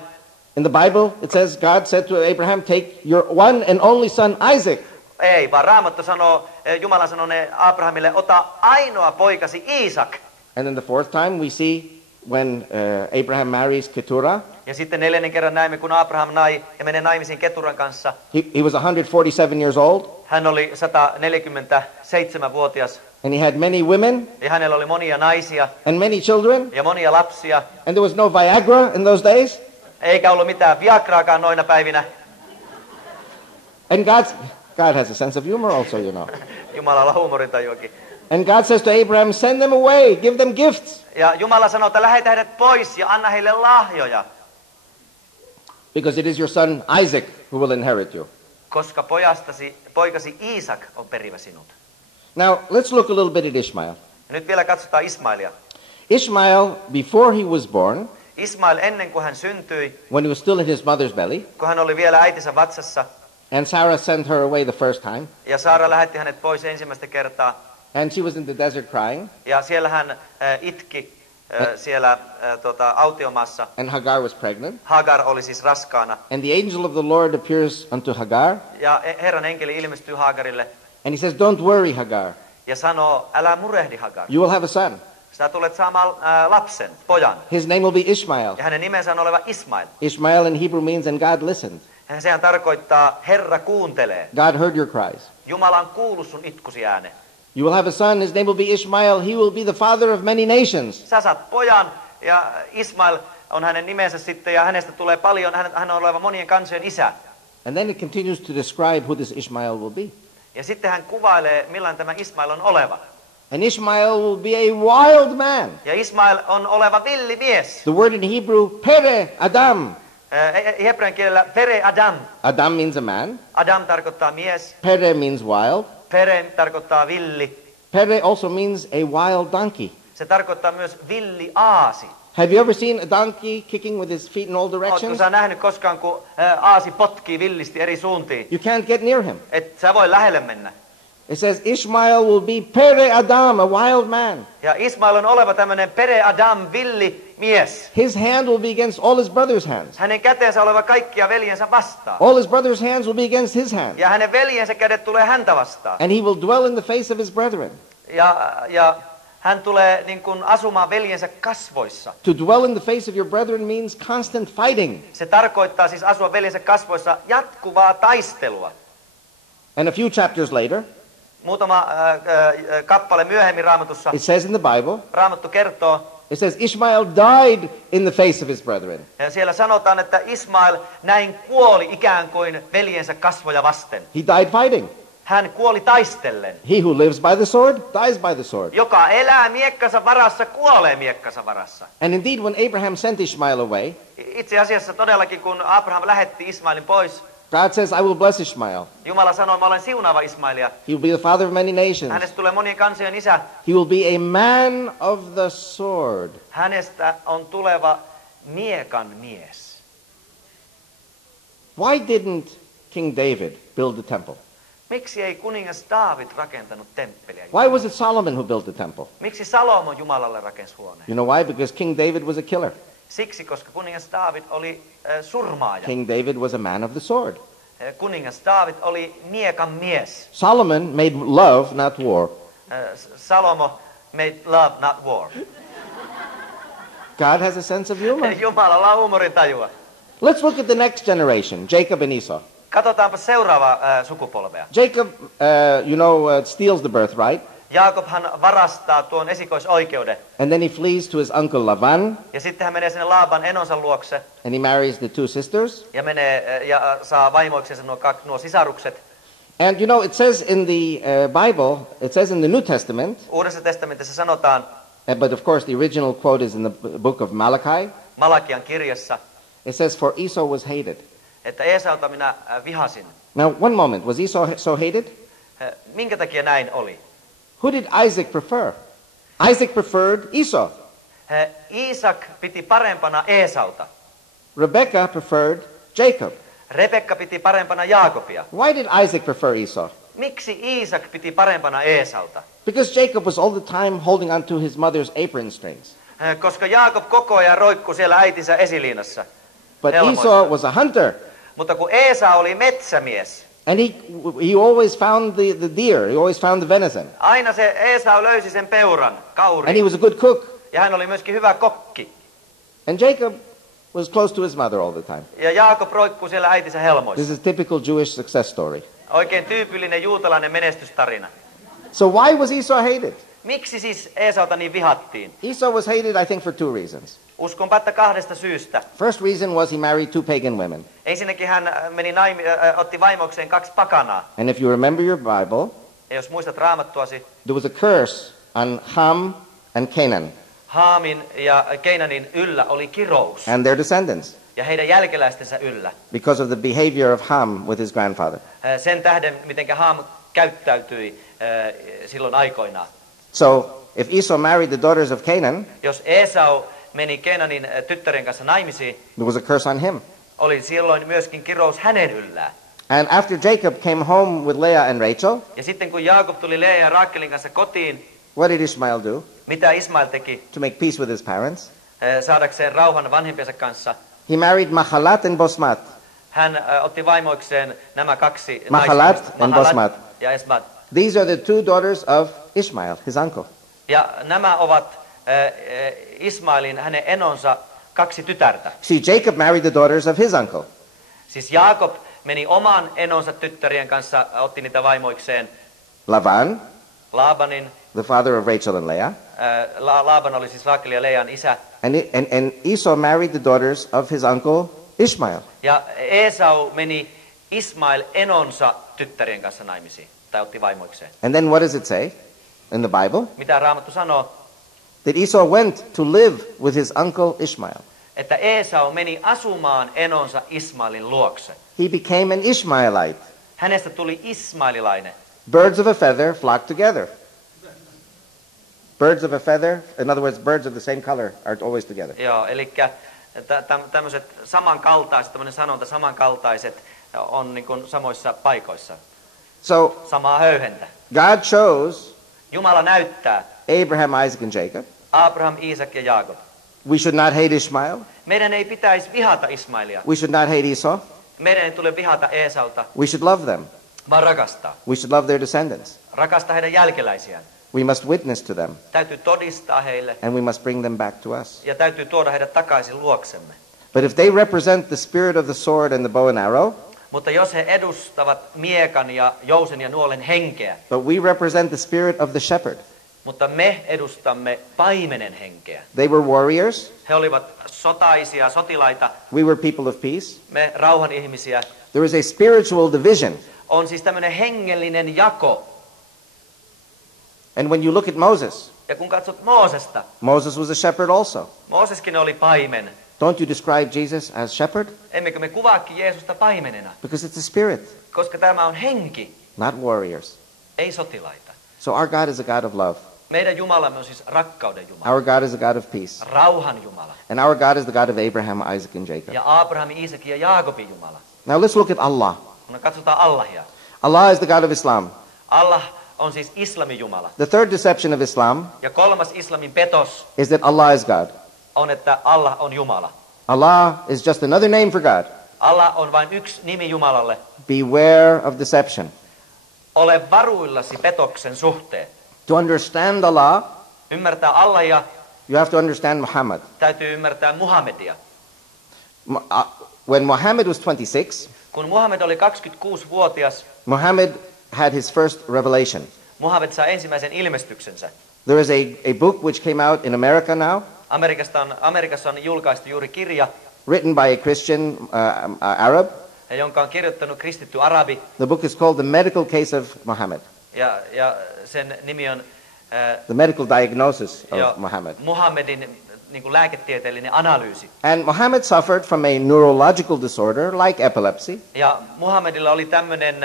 In the Bible, it says God said to Abraham, take your one and only son Isaac. Ei, vaan Raamattu sanoo, Jumala sanoo Abrahamille, ota ainoa poikasi Iisak. And then the fourth time we see when Abraham marries Keturah. Ja sitten neljännen kerran näemme, kun Abraham menee naimisiin Keturan kanssa. He was 147 years old. Hän oli 147-vuotias. And he had many women. Ja hänellä oli monia naisia. And many children. Ja monia lapsia. And there was no Viagra in those days. Eikä ollut mitään Viagraakaan noina päivinä. And God has a sense of humor also, you know. Jumalalla on huumorintajuakin. And God says to Abraham, send them away, give them gifts. Ja Jumala sanoo, että lähetä heidät pois ja anna heille lahjoja. Because it is your son Isaac who will inherit you. Koska poikasi Iisak on perivä sinut. Now, let's look a little bit at Ishmael. Ja nyt vielä katsotaan Ismailia. Ishmael, before he was born, Ismail ennen kuin hän syntyi, when he was still in his mother's belly, kun hän oli vielä äitinsä vatsassa, and Sarah sent her away the first time, ja Saara lähetti hänet pois ensimmäistä kertaa, and she was in the desert crying, ja siellä hän itki siellä autiomaassa. and Hagar was pregnant, Hagar oli siis raskaana, and the angel of the Lord appears unto Hagar, ja Herran enkeli ilmestyy Hagarille, and he says, don't worry, Hagar, ja sanoo, älä murehdi Hagar. you will have a son. Sä tulet saamaan lapsen, pojan. His name will be Ishmael. Ja hänen nimensä on oleva Ismail. Ishmael in Hebrew means, and God listened. Ja sehän tarkoittaa, Herra kuuntelee. God heard your cries. Jumala on kuullut sun itkusi äänen. You will have a son, his name will be Ishmael, he will be the father of many nations. Sä saat pojan, ja Ismail on hänen nimensä sitten, ja hänestä tulee paljon, hän on oleva monien kansojen isä. And then it continues to describe who this Ishmael will be. Ja sitten hän kuvailee, millainen tämä Ismail on oleva. And Ishmael will be a wild man. Ja Ismail on oleva villimies. The word in Hebrew, pere, Adam. Hebrean kielellä pere Adam. Adam means a man. Adam tarkoittaa mies. Pere means wild. Pere tarkoittaa villi. Pere also means a wild donkey. Se tarkoittaa myös villi aasi. Have you ever seen a donkey kicking with his feet in all Oletko directions? sä nähnyt koskaan, kun aasi potkii villisti eri suuntiin? You can't get near him. Et sä voi lähelle mennä. It says Ishmael will be pere Adam, a wild man. Ja Ismail on oleva tämmöinen pere Adam, villi mies. His hand will be against all his brother's hands. Hänen käteensä oleva kaikkia veljensä vastaan. All his brother's hands will be against his hands. Ja hänen veljensä kädet tulee häntä vastaan. And he will dwell in the face of his brethren. Ja hän tulee niin kuin asumaan veljensä kasvoissa. To dwell in the face of your brethren means constant fighting. Se tarkoittaa siis asua veljensä kasvoissa jatkuvaa taistelua. And a few chapters later, Muutama kappale myöhemmin Raamatussa, it says in the Bible, Raamattu kertoo, it says Ishmael died in the face of his brethren. ja siellä sanotaan, että Ismail näin kuoli ikään kuin veljensä kasvoja vasten. He died fighting. Hän kuoli taistellen. He who lives by the sword dies by the sword. Joka elää miekkansa varassa, kuolee miekkansa varassa. And indeed, when Abraham sent Ishmael away, Itse asiassa todellakin, kun Abraham lähetti Ismailin pois, God says, I will bless Ishmael. Jumala sanoi, mä olen siunaava Ismailia. He will be the father of many nations. Hänestä tulee monien kansojen isä. He will be a man of the sword. Hänestä on tuleva miekan mies. Why didn't King David build the temple? Miksi ei kuningas Daavid rakentanut temppeliä? Why was it Solomon who built the temple? Miksi Salomo Jumalalle rakensi huoneen? You know why? Because King David was a killer. Siksi, koska kuningas Daavid oli surmaaja. King David was a man of the sword. Kuningas Daavid oli miekan mies. Solomon made love, not war. Salomo made love, not war. God has a sense of humor. Jumalalla on huumorintajua. Let's look at the next generation, Jacob and Esau. Katsotaanpa seuraavaa sukupolvea. Jacob, steals the birthright. Jaakobhan varastaa tuon esikoisoikeuden. And then he flees to his uncle Lavan. Ja sitten hän menee sinne Laaban enonsa luokse. And he marries the two sisters. Ja menee ja saa vaimoiksensa nuo sisarukset. And it says in the Bible, it says in the New Testament. Uudessa testamentissa sanotaan. But of course the original quote is in the book of Malachi. Malakian kirjassa. It says, for Esau was hated. Että Esauta minä vihasin. Now, one moment. Was Esau so hated? Minkä takia näin oli? Who did Isaac prefer? Isaac preferred Esau. Iisak piti parempana Esauta. Rebekah preferred Jacob. Rebekka piti parempana Jaakobia. Why did Isaac prefer Esau? Miksi Iisak piti parempana Esauta? Because Jacob was all the time holding on to his mother's apron strings. Koska Jaakob koko ajan roikkui siellä äitinsä esiliinassa. But Esau was a hunter. Mutta kun Esau oli metsämies. And he always found the deer. He always found the venison. Aina se Esau löysi sen peuran, kaurin. And he was a good cook. Ja hän oli myöskin hyvä kokki. And Jacob was close to his mother all the time. Ja Jaakob roikkui siellä äitinsä helmoissa. This is a typical Jewish success story. Oikein tyypillinen juutalainen menestystarina. So why was Esau hated? Miksi siis Esauta niin vihattiin? Esau was hated, I think, for two reasons. Uskonpa, että kahdesta syystä. First reason was he married two pagan women. Ensinnäkin hän otti vaimokseen 2 pakanaa. And if you remember your Bible, ja jos muistat raamattuasi, there was a curse on Ham and Canaan. Haamin ja Keinanin yllä oli kirous. And their descendants. Ja heidän jälkeläistensä yllä. Because of the behavior of Ham with his grandfather. Sen tähden, miten Ham käyttäytyi silloin aikoinaan. So, if Esau married the daughters of Canaan, jos Esau meni Keinanin tyttären kanssa naimisiin, there was a curse on him. Oli silloin myöskin kirous hänen yllään. And after Jacob came home with Leah and Rachel, ja sitten kun Jaakob tuli Leah ja Raakelin kanssa kotiin, what did Ishmael do? Mitä Ismail teki? To make peace with his parents. Saadakseen rauhan vanhempiensa kanssa. He married Mahalat and Bosmat. Hän otti vaimoikseen nämä 2 Mahalat and Bosmat. Ja Esmat. These are the 2 daughters of Ishmael, his uncle. Ja nämä ovat Ismailin, hänen enonsa 2 tytärtä. See, Jacob married the daughters of his uncle. Siis Jaakob meni oman enonsa tyttärien kanssa, otti niitä vaimoikseen. Lavan, Laabanin, the father of Rachel and Leah. Laaban oli siis Raakelin ja Lean isä. And Esau married the daughters of his uncle Ishmael. Ja Esau meni Ismail enonsa tyttärien kanssa naimisiin, tai otti vaimoikseen. And then what does it say in the Bible? Mitä Raamattu sanoo? That Esau went to live with his uncle Ishmael. Että Esau meni asumaan enonsa Ismailin luokse. He became an Ishmaelite. Hänestä tuli ismaililainen. Birds of a feather flock together. Birds of a feather, in other words, birds of the same color are always together. Joo, eli tämmöiset samankaltaiset, tämmöinen sanonta, samankaltaiset on niin kuin samoissa paikoissa. So, samaa höyhentä. God chose Jumala näyttää Abraham, Isaac and Jacob. Abraham, Iisak ja Jaakob. We should not hate Ishmael. Meidän ei pitäisi vihata Ismailia. We should not hate Esau. Meidän ei tule vihata Esauta. We should love them. Vaan rakastaa. We should love their descendants. Rakastaa heidän jälkeläisiään. We must witness to them. Täytyy todistaa heille. And we must bring them back to us. Ja täytyy tuoda heidät takaisin luoksemme. But if they represent the spirit of the sword and the bow and arrow, mutta jos he edustavat miekan ja jousen ja nuolen henkeä, but we represent the spirit of the shepherd. Mutta me edustamme paimenen henkeä. They were warriors. He olivat sotaisia, sotilaita. We were people of peace. Me rauhan ihmisiä. There is a spiritual division. On siis tämmöinen hengellinen jako. And when you look at Moses, ja kun katsot Moosesta, Moses was a shepherd also. Mooseskin oli paimen. Don't you describe Jesus as shepherd? Emmekö me kuvaakin Jeesusta paimenena? Because it's a spirit. Koska tämä on henki. Not warriors. Ei sotilaita. So our God is a God of love. Meidän Jumalamme on siis rakkauden Jumala. Our God is a God of peace. Rauhan Jumala. And our God is the God of Abraham, Isaac and Jacob. Ja Abrahamin, Iisakin ja Jaakobin Jumala. Now let's look at Allah. No katsotaan Allahia. Allah is the God of Islam. Allah on siis islamin Jumala. The third deception of Islam ja kolmas islamin petos is that Allah is God. On että Allah on Jumala. Allah is just another name for God. Allah on vain yksi nimi Jumalalle. Beware of deception. Ole varuillasi petoksen suhteen. To understand Allah, ymmärtää Allahia, You have to understand Muhammad. Täytyy ymmärtää Muhammedia. When Muhammad was 26, Kun Muhammed oli 26-vuotias, Muhammad had his first revelation. Muhammed sai ensimmäisen ilmestyksensä. There is a book which came out in America now, Amerikassa on julkaistu juuri kirja, written by a Christian Arab. jonka on kirjoittanut kristitty arabi. The book is called The Medical Case of Muhammad. Ja sen nimi on The Medical Diagnosis of Muhammad. Muhammedin niin kuin lääketieteellinen analyysi. And Muhammad suffered from a neurological disorder like epilepsy. Ja Muhammedilla oli tämmöinen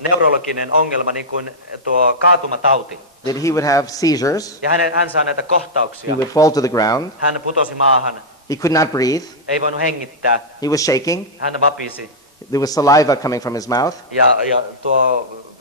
neurologinen ongelma, niin kuin tuo kaatumatauti. That he would have seizures. Ja hän saa näitä kohtauksia. He would fall to the ground. Hän putosi maahan. He could not breathe. Ei voinut hengittää. He was shaking. Hän vapisi. There was saliva coming from his mouth. Ja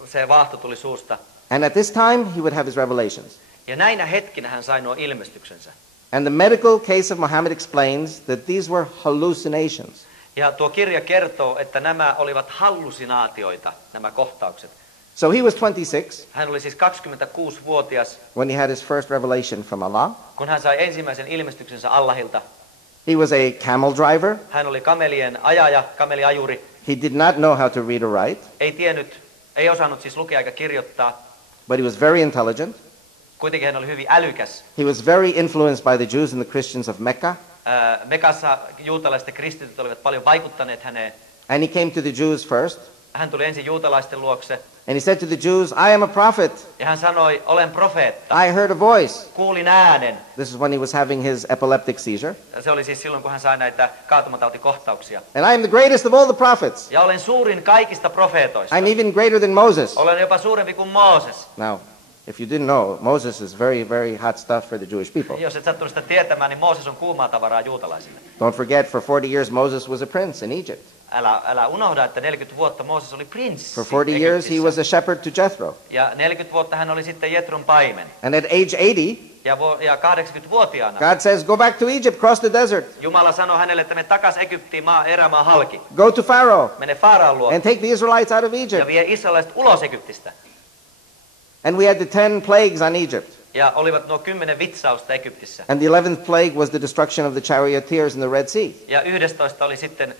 se vaahto tuli suusta. And at this time he would have his revelations. Ja näinä hetkinä hän sai nuo ilmestyksensä. And the medical case of Muhammad explains that these were hallucinations. Ja tuo kirja kertoo, että nämä olivat hallusinaatioita, nämä kohtaukset. So he was 26 Hän oli siis 26-vuotias, when he had his first revelation from Allah. kun hän sai ensimmäisen ilmestyksensä Allahilta. He was a camel driver. Hän oli kamelien ajaja, kameliajuri. He did not know how to read or write, Ei osannut siis lukea eikä kirjoittaa. but he was very intelligent. Kuitenkin hän oli hyvin älykäs. He was very influenced by the Jews and the Christians of Mecca. Mekassa juutalaiset ja kristityt olivat paljon vaikuttaneet häneen. And he came to the Jews first. Hän tuli ensin juutalaisten luokse. And he said to the Jews, I am a prophet. Ja hän sanoi, olen profeetta. I heard a voice. Kuulin äänen. This is when he was having his epileptic seizure. Se oli siis silloin, kun hän sai näitä kaatumatauti-kohtauksia. And I am the greatest of all the prophets. Ja olen suurin kaikista profeetoista. I'm even greater than Moses. Olen jopa suurempi kuin Mooses. Now, if you didn't know, Moses is very, very hot stuff for the Jewish people. Jos et sattunut sitä tietämään, niin Mooses on kuumaa tavaraa juutalaisille. Don't forget, for 40 years Moses was a prince in Egypt. Älä unohda, että 40 vuotta Mooses oli prinssi. For 40 years he was a shepherd to Jethro. Ja 40 vuotta hän oli sitten Jetron paimen. And at age 80, Ja 80-vuotiaana God says, go back to Egypt, cross the desert. Jumala sanoi hänelle, että mene takaisin Egyptiin, erämaa halki. Go to Pharaoh Mene Faaraon luo and take the Israelites out of ja Egypt. vie israelilaiset ulos Egyptistä. And we had the 10 plagues on Egypt. Ja olivat nuo 10 vitsausta Egyptissä. And the 11th plague was the destruction of the charioteers in the Red Sea. Ja 11 oli sitten,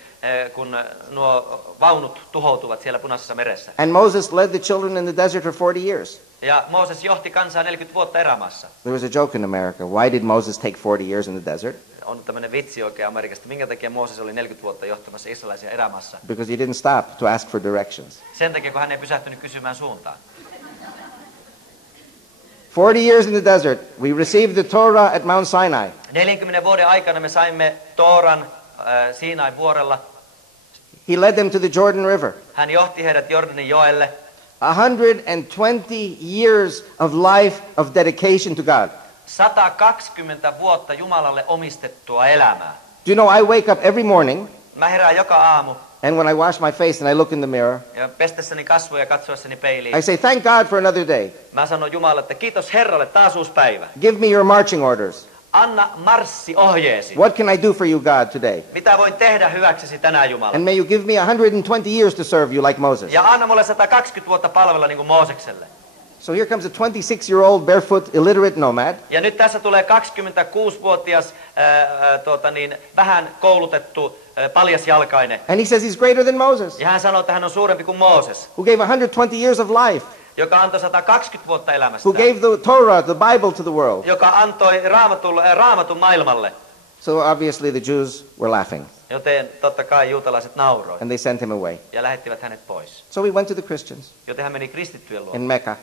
kun nuo vaunut tuhoutuvat siellä Punaisessa meressä. And Moses led the children in the desert for 40 years. Ja Mooses johti kansaa 40 vuotta erämaassa. There was a joke in America. Why did Moses take 40 years in the desert? On tämmöinen vitsi oikein Amerikasta. Minkä takia Mooses oli 40 vuotta johtamassa israelaisia erämaassa? Because he didn't stop to ask for directions. Sen takia, kun hän ei pysähtynyt kysymään suuntaan. 40 years in the desert, we received the Torah at Mount Sinai. 40 vuoden aikana me saimme Tooran Siinain vuorella. He led them to the Jordan River. Hän johti heidät Jordanin joelle. 120 years of life of dedication to God. 120 vuotta Jumalalle omistettua elämää. Do you know, I wake up every morning, Mä herään joka aamu and when I wash my face and I look in the mirror, ja pestessäni kasvoja ja katsoessani peiliin. I say, thank God for another day. Mä sanon Jumalalle, että kiitos Herralle, taas uusi päivä. Give me your marching orders. Anna marssiohjeesi. What can I do for you, God, today? Mitä voin tehdä hyväksesi tänään, Jumala? And may you give me 120 years to serve you like Moses. Ja anna mulle 120 vuotta palvella niin kuin Moosekselle. So here comes a 26-year-old barefoot illiterate nomad. Ja nyt tässä tulee 26-vuotias vähän koulutettu paljasjalkainen. And he says he's greater than Moses, Ja hän sanoo, että hän on suurempi kuin Mooses, who gave 120 years of life, joka antoi 120 vuotta elämästä. who gave the Torah, the Bible, to the world. Joka antoi raamatun maailmalle. So obviously the Jews were laughing, Joten totta kai juutalaiset nauroivat and they sent him away. ja lähettivät hänet pois. So he went to the Christians Joten hän meni kristittyjen luo in Mecca.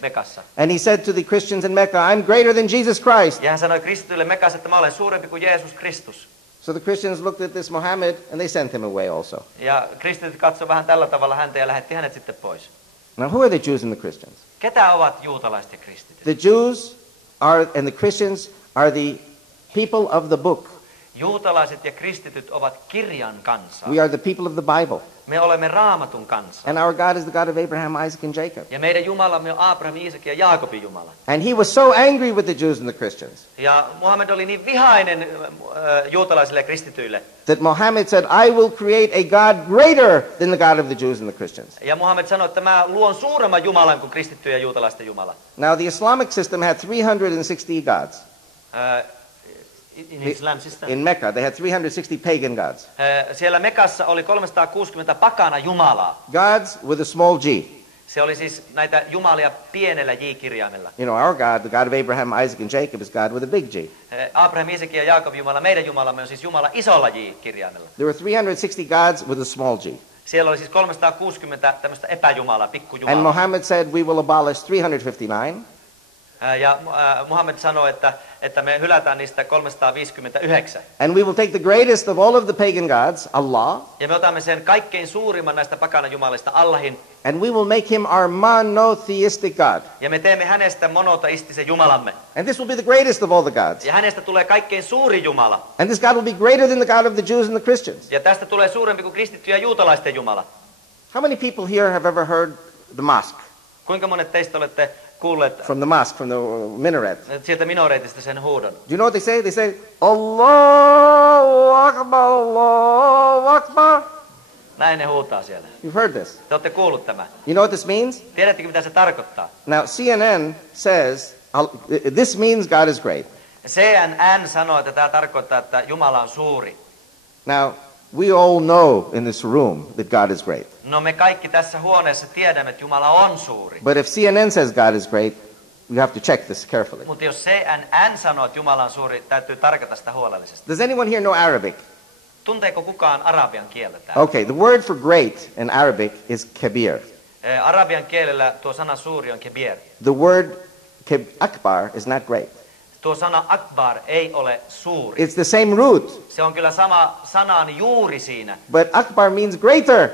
Mekassa. And he said to the Christians in Mecca, I'm greater than Jesus Christ. Ja hän sanoi kristityille Mekassa, että mä olen suurempi kuin Jeesus Kristus. So the Christians looked at this Muhammad and they sent him away also. Ja kristityt katsoi vähän tällä tavalla häntä ja lähetti hänet sitten pois. Now who are the Jews and the Christians? Ketä ovat juutalaiset ja kristityt? The Jews are and the Christians are the people of the book. Juutalaiset ja kristityt ovat kirjan kansa. We are the people of the Bible. Me olemme Raamatun kansa. And our God is the God of Abraham, Isaac, and Jacob. Ja meidän Jumalamme on Abraham, Iisak ja Jaakobin Jumala. And he was so angry with the Jews and the Christians Ja Muhammed oli niin vihainen juutalaisille ja kristityille. that Muhammad said, I will create a God greater than the God of the Jews and the Christians. Ja Muhammed sanoi, että mä luon suuremman Jumalan kuin kristittyjen ja juutalaisten Jumala. Now, the Islamic system had 360 gods. In Islam system. In Mecca, they had 360 pagan gods. Siellä Mekassa oli 360 pakana jumalaa. Gods with a small g. Se oli siis näitä jumalia pienellä J-kirjaimella. You know, our God, the God of Abraham, Isaac, and Jacob, is God with a big G. Abraham, Iisak ja Jaakob Jumala, meidän Jumalamme on siis Jumala isolla J-kirjaimella. There were 360 gods with a small g. Siellä oli siis 360 tämmöistä epäjumalaa, And pikkujumalaa. Muhammad said, we will abolish 359. Ja Muhammed sanoi, että me hylätään niistä 359. And we will take the greatest of all of the pagan gods, Allah, Ja me otamme sen kaikkein suurimman näistä pakanajumalista, Allahin, and we will make him our monotheistic God. ja me teemme hänestä monoteistisen Jumalamme. And this will be the greatest of all the gods. Ja hänestä tulee kaikkein suuri Jumala. And this God will be greater than the God of the Jews and the Christians. Ja tästä tulee suurempi kuin kristittyjä ja juutalaisten Jumala. How many people here have ever heard the mosque? Kuinka monet teistä olette kuulleet From the mosque, from the minaret. sieltä minoreetista sen huudon? Do you know what they say? They say, Allahu Akbar, Allahu Akbar. Näin ne huutaa siellä. You've heard this. Te olette kuullut tämä. You know what this means? Tiedättekö mitä se tarkoittaa? Now, CNN says, this means God is great. CNN sanoo, että tämä tarkoittaa, että Jumala on suuri. Now, we all know in this room that God is great. No me kaikki tässä huoneessa tiedämme, että Jumala on suuri. But if CNN says God is great, you have to check this carefully. Mutta jos CNN sanoo, että Jumala on suuri, täytyy tarkata sitä huolellisesti. Does anyone here know Arabic? Tunteeko kukaan arabian kieltä täällä? Okay, the word for great in Arabic is kabir. Arabian kielellä tuo sana suuri on kebir. The word akbar is not great. Tuo sana akbar ei ole suuri. It's the same root, Se on kyllä sama sanan juuri siinä. but akbar means greater.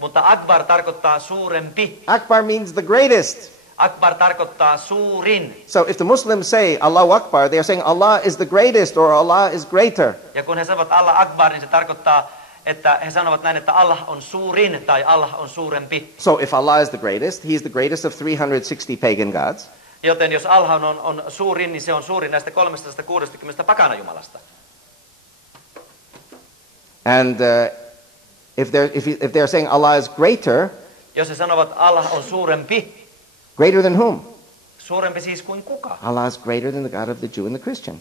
Mutta akbar tarkoittaa suurempi. Akbar means the greatest. Akbar tarkoittaa suurin. So if the Muslims say Allahu Akbar, they are saying Allah is the greatest or Allah is greater. Ja kun he sanovat Allah akbar, niin se tarkoittaa, että he sanovat näin, että Allah on suurin tai Allah on suurempi. So if Allah is the greatest, He is the greatest of 360 pagan gods. Joten jos Allah on suurin, niin se on suurin näistä 360 pakanajumalasta. And if they are saying Allah is greater, Jos he sanovat Allah on suurempi, greater than whom? suurempi siis kuin kuka? Allah is greater than the God of the Jew and the Christian.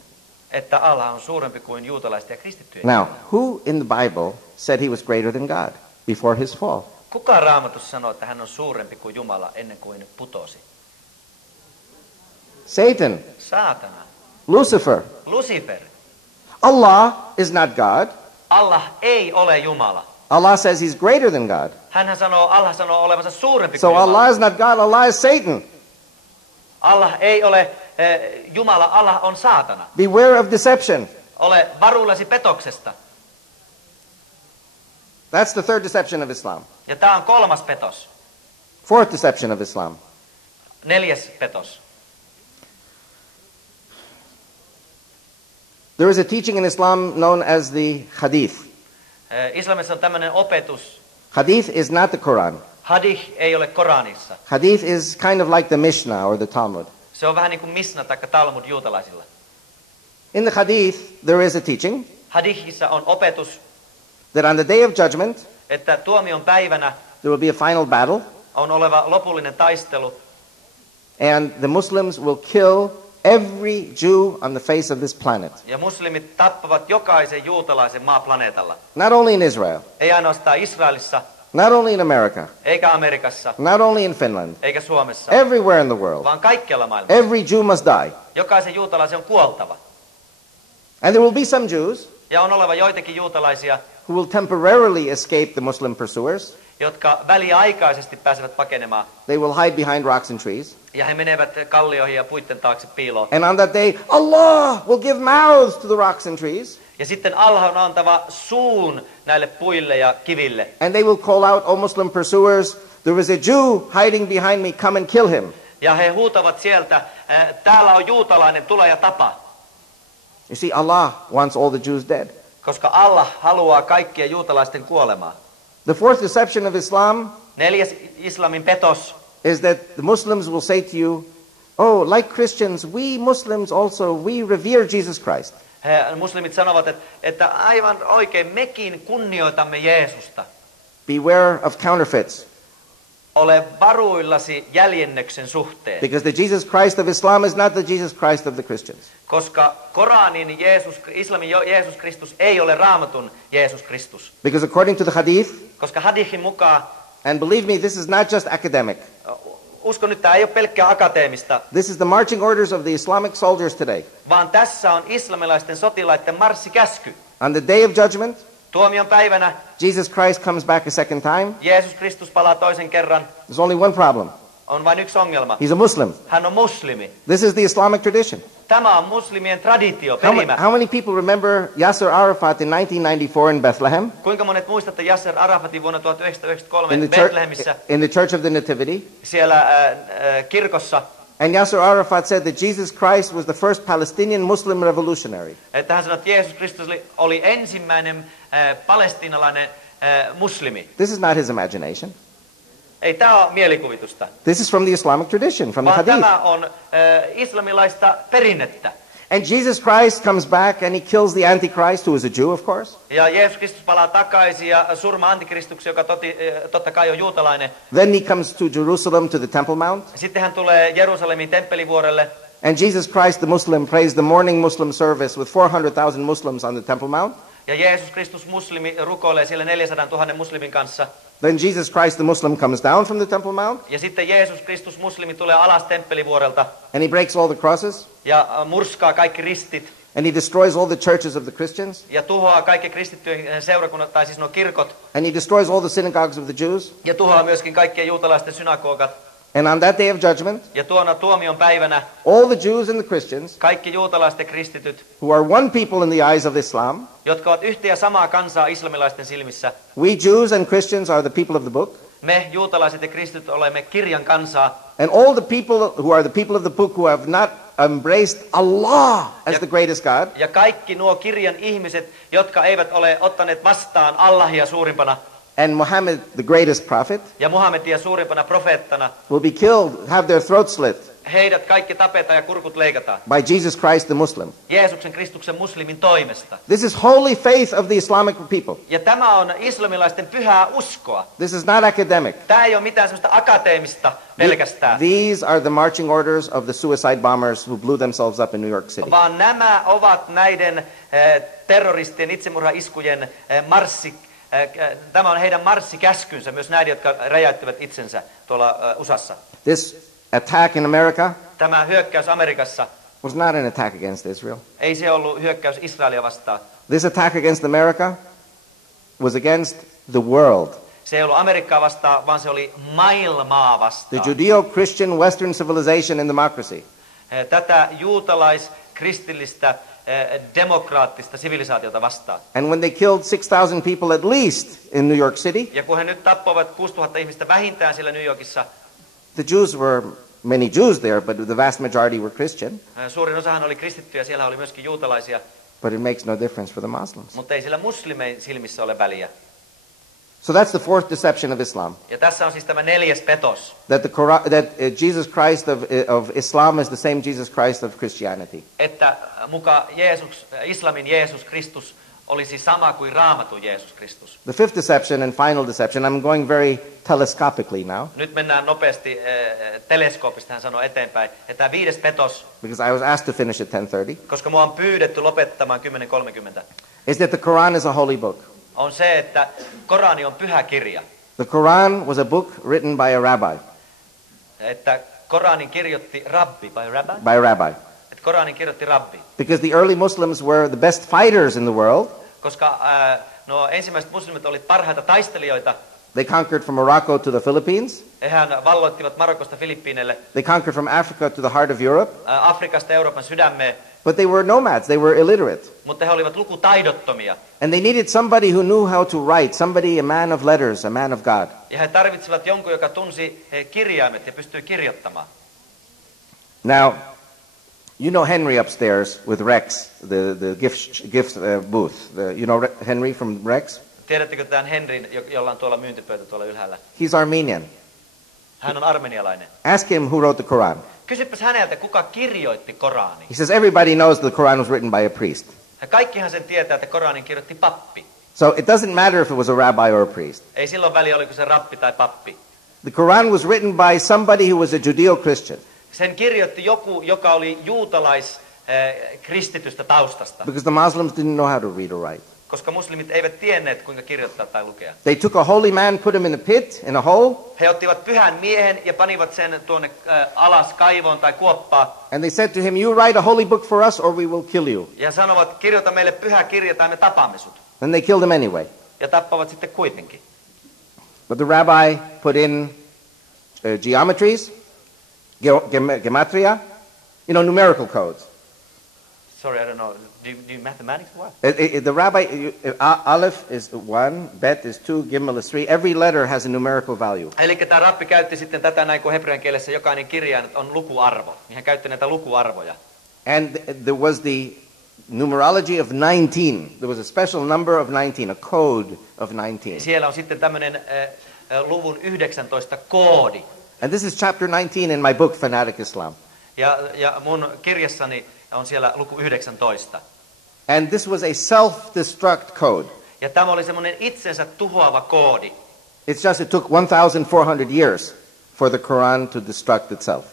Että Allah on suurempi kuin juutalaiset ja kristittyjä. Now, who in the Bible said He was greater than God before His fall? Kuka Raamatussa sanoo, että hän on suurempi kuin Jumala ennen kuin putosi? Satan, Saatana, Lucifer. Lucifer. Allah is not God. Allah ei ole Jumala. Allah says He's greater than God. Allah sanoo olevansa suurempi So kuin Jumala. Allah is not God, Allah is Satan. Allah ei ole Jumala, Allah on saatana. Beware of deception. Ole varuillesi petoksesta. That's the third deception of Islam. Ja tämä on kolmas petos. Fourth deception of Islam. Neljäs petos. There is a teaching in Islam known as the hadith. Islamissa on tämmöinen opetus. Hadith is not the Quran. Hadith ei ole Koranissa. Hadith is kind of like the Mishnah or the Talmud. Se on vähän niin kuin Misna tai Talmud juutalaisilla. In the hadith, there is a teaching Hadithissa on opetus, that on the day of judgment, että tuomion päivänä there will be a final battle, on oleva lopullinen taistelu, and the Muslims will kill every Jew on the face of this planet. ja muslimit tappavat jokaisen juutalaisen maaplaneetalla. Not only in Israel, Ei ainoastaan Israelissa, not only in America, eikä Amerikassa, not only in Finland, eikä Suomessa, everywhere in the world. vaan kaikkialla maailmassa. Every Jew must die. Jokaisen juutalaisen on kuoltava. And there will be some Jews Ja on oleva joitakin juutalaisia, who will temporarily escape the Muslim pursuers. jotka väliaikaisesti pääsevät pakenemaan. They will hide behind rocks and trees. Ja he menevät kallioihin ja puitten taakse piiloon. And on that day, Allah will give mouths to the rocks and trees. Ja sitten Allah on antava suun näille puille ja kiville. And they will call out, O Muslim pursuers, there is a Jew hiding behind me, come and kill him. Ja he huutavat sieltä, täällä on juutalainen, tule ja tapa. You see, Allah wants all the Jews dead. Koska Allah haluaa kaikkien juutalaisten kuolemaa. The fourth deception of Islam 4. islamin petos is that the Muslims will say to you, oh, like Christians, we Muslims also, we revere Jesus Christ. Muslimit sanovat, että aivan oikein mekin kunnioitamme Jeesusta. Beware of counterfeits. Ole varuillasi jäljennöksen suhteen. Because the Jesus Christ of Islam is not the Jesus Christ of the Christians. Koska Koranin islamin Jeesus Kristus ei ole Raamatun Jeesus Kristus. Because according to the hadith, koska hadithin mukaan, and believe me, this is not just academic. Uskon nyt, tämä ei ole pelkkää akateemista. This is the marching orders of the Islamic soldiers today. Vaan tässä on islamilaisten sotilaiden marssikäsky. On the day of judgment, tuomion päivänä, Jesus Christ comes back a second time. Jeesus Kristus palaa toisen kerran. There's only one problem. On vain yksi ongelma. He's a Muslim. Hän on muslimi. This is the Islamic tradition. Tämä on muslimien traditio, perimä. How many people remember Yasser Arafat in 1994 in Bethlehem? Kuinka monet muistatte Yasser Arafatin vuonna 1993 Bethlehemissä? In the Church of the Nativity. Siellä kirkossa. And Yasser Arafat said that Jesus Christ was the first Palestinian Muslim revolutionary. Että hän sanoi, että Jeesus Kristus oli ensimmäinen palestiinalainen muslimi. This is not his imagination. Ei tämä ole mielikuvitusta. This is from the Islamic tradition, from the hadith. Tämä on islamilaista perinnettä. And Jesus Christ comes back and he kills the Antichrist, who is a Jew, of course. Ja Jeesus Kristus palaa takaisin ja surmaa antikristuksen, joka totta kai on juutalainen. Then he comes to Jerusalem, to the Temple Mount. Sitten hän tulee Jerusalemin temppelivuorelle. And Jesus Christ, the Muslim, prays the morning Muslim service with 400,000 Muslims on the Temple Mount. Ja Jeesus Kristus muslimi rukoilee siellä 400 000 muslimin kanssa. Then Jesus Christ, the Muslim, comes down from the Temple Mount. Ja sitten Jeesus Kristus muslimi tulee alas temppelivuorelta. And he breaks all the crosses. Ja murskaa kaikki ristit. And he destroys all the churches of the Christians. Ja tuhoaa kaikki kristittyjen seurakunnat, tai siis nuo kirkot. And he destroys all the synagogues of the Jews. Ja tuhoaa myöskin kaikkien juutalaisten synagogat. And on that day of judgment, ja tuona tuomion päivänä, all the Jews and the Christians, kaikki juutalaiset ja kristityt, who are one people in the eyes of Islam, jotka ovat yhtä ja samaa kansaa islamilaisten silmissä. We Jews and Christians are the people of the book. Me juutalaiset ja kristityt olemme kirjan kansaa. And all the people who are the people of the book who have not embraced Allah as the greatest God. Ja kaikki nuo kirjan ihmiset, jotka eivät ole ottaneet vastaan Allahia suurimpana. And Muhammad, the greatest prophet, ja Muhammedia suurimpana profeettana, will be killed, have their throats slit. Heidät kaikki tapetaan ja kurkut leikataan. By Jesus Christ the Muslim. Jeesuksen Kristuksen muslimin toimesta. This is holy faith of the Islamic people. Ja tämä on islamilaisten pyhää uskoa. This is not academic. Tämä ei ole mitään sellaista akateemista pelkästään. These are the marching orders of the suicide bombers who blew themselves up in New York City. Vaan nämä ovat näiden terroristien itsemurhaiskujen marssi. Tämä on heidän marssikäskynsä, myös näiden, jotka räjäyttivät itsensä tuolla USAssa. This attack in America, tämä hyökkäys Amerikassa, was not an attack against Israel. Ei se ollut hyökkäys Israelia vastaan. This attack against America was against the world. Se ei ollut Amerikkaa vastaan, vaan se oli maailmaa vastaan. The Judeo-Christian Western civilization and democracy. Tätä juutalais-kristillistä demokraattista sivilisaatiota vastaan. And when they killed 6,000 people at least in New York City, ja kun he nyt tappoivat 6,000 ihmistä vähintään siellä New Yorkissa, the Jews were many Jews there, but the vast majority were Christian. Suurin osahan oli kristittyjä, siellä oli myöskin juutalaisia. But it makes no difference for the Muslims. Mutta ei sillä muslimein silmissä ole väliä. So that's the fourth deception of Islam. Ja tässä on siis tämä 4. petos. That Jesus Christ of Islam is the same Jesus Christ of Christianity. Että muka islamin Jeesus Kristus olisi sama kuin Raamatun Jeesus Kristus. The fifth deception and final deception, I'm going very telescopically now. Nyt mennään nopeasti teleskoopista, hän sanoo eteenpäin. Ja tämä 5. petos. Because I was asked to finish at 10:30. Koska mua on pyydetty lopettamaan 10:30. Is that the Quran is a holy book. On se, että Korani on pyhä kirja. The Quran was a book written by a rabbi. Että Koranin kirjoitti rabbi, by a rabbi. Että Koranin kirjoitti rabbi. Because the early Muslims were the best fighters in the world. Koska no ensimmäiset muslimit olivat parhaita taistelijoita. They conquered from Morocco to the Philippines. Hehän valloittivat Marokosta Filippiineille. They conquered from Africa to the heart of Europe. Afrikasta Euroopan sydämeen. But they were nomads, they were illiterate. Mutta he olivat lukutaidottomia. And they needed somebody who knew how to write, somebody, a man of letters, a man of God. Ja he tarvitsivat jonkun, joka tunsi kirjaimet ja pystyi kirjoittamaan. Now, You know Henry upstairs with Rex, the gift booth. You know Henry from Rex? Tiedättekö tämän Henrin, jolla on tuolla myyntipöytä tuolla ylhäällä? He's Armenian. Hän on armenialainen. Ask him who wrote the Quran. Kysypäs häneltä, kuka kirjoitti Koranin. He says everybody knows the Quran was written by a priest. Ja kaikkihan sen tietää, että Koranin kirjoitti pappi. So it doesn't matter if it was a rabbi or a priest. Ei silloin väliä, oliko se rabbi tai pappi. The Quran was written by somebody who was a Judeo-Christian. Sen kirjoitti joku, joka oli kristitystä taustasta. Because the Muslims didn't know how to read or write. Koska muslimit eivät tienneet, kuinka kirjoittaa tai lukea. They took a holy man, put him in a pit, in a hole. He ottivat pyhän miehen ja panivat sen tuonne alas kaivoon tai kuoppaan. And they said to him, you write a holy book for us or we will kill you. Ja sanovat, kirjoita meille pyhä kirja tai me tapamme sut. And they killed him anyway. Ja tappavat sitten kuitenkin. But the rabbi put in geometries, gematria, numerical codes. Sorry, I don't know. Do you mathematics or what? The rabbi, Aleph is 1, Bet is 2, Gimel is 3. Every letter has a numerical value. Eli tämä rabbi käytti sitten tätä näin, kun hebrean kielessä jokainen kirjain on lukuarvo. Niin hän käytti näitä lukuarvoja. And there was the numerology of 19. There was a special number of 19, a code of 19. Siellä on sitten tämmöinen luvun 19 koodi. And this is chapter 19 in my book, Fanatic Islam. Ja mun kirjassani on siellä luku 19. And this was a self-destruct code. Ja tämä oli semmoinen itsensä tuhoava koodi. It's just it took 1,400 years for the Quran to destruct itself.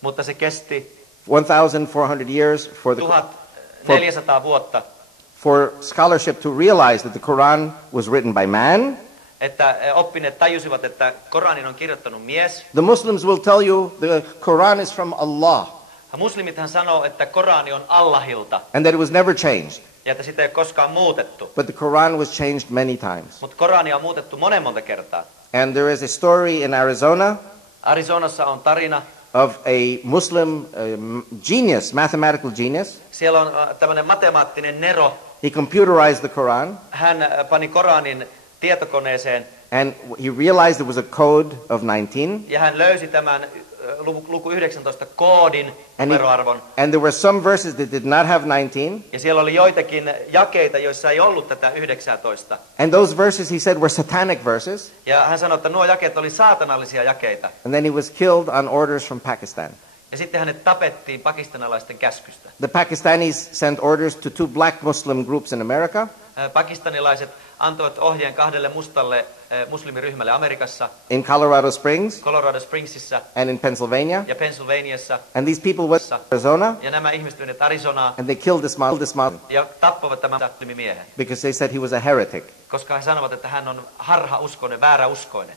Mutta se kesti 1,400 years for 1400 vuotta. For scholarship to realize that the Quran was written by man. Että oppineet tajusivat, että Koranin on kirjoittanut mies. The Muslims will tell you the Quran is from Allah. Muslimithan sanoo, että Korani on Allahilta. And that it was never changed. Ja että sitä ei koskaan muutettu. But the Quran was changed many times. Mutta Korania on muutettu monta kertaa. And there is a story in Arizona. Arizonassa on tarina of a Muslim genius, mathematical genius. Siellä on tämmöinen matemaattinen nero. He computerized the Quran. Hän pani Koranin tietokoneeseen. And he realized there was a code of 19. Ja hän löysi tämän luku 19 koodin numeroarvon. And there were some verses that did not have 19. Ja siellä oli joitakin jakeita, joissa ei ollut tätä 19. And those verses, he said, were satanic verses. Ja hän sanoi, että nuo jakeet oli saatanallisia jakeita. And then he was killed on orders from Pakistan. Ja sitten hänet tapettiin pakistanalaisten käskystä. The Pakistanis sent orders to 2 black Muslim groups in America. Pakistanilaiset antoivat ohjeen 2 mustalle muslimiryhmälle Amerikassa. In Colorado Springsissa. And in Pennsylvania. Ja Pennsylvaniassa. And these people went to Arizona. Ja nämä ihmiset menivät Arizonaan. And they killed this Muslim. Ja tappoivat tämän muslimiemiehen. Because they said he was a heretic. Koska he sanovat, että hän on harhauskoinen, vääräuskoinen.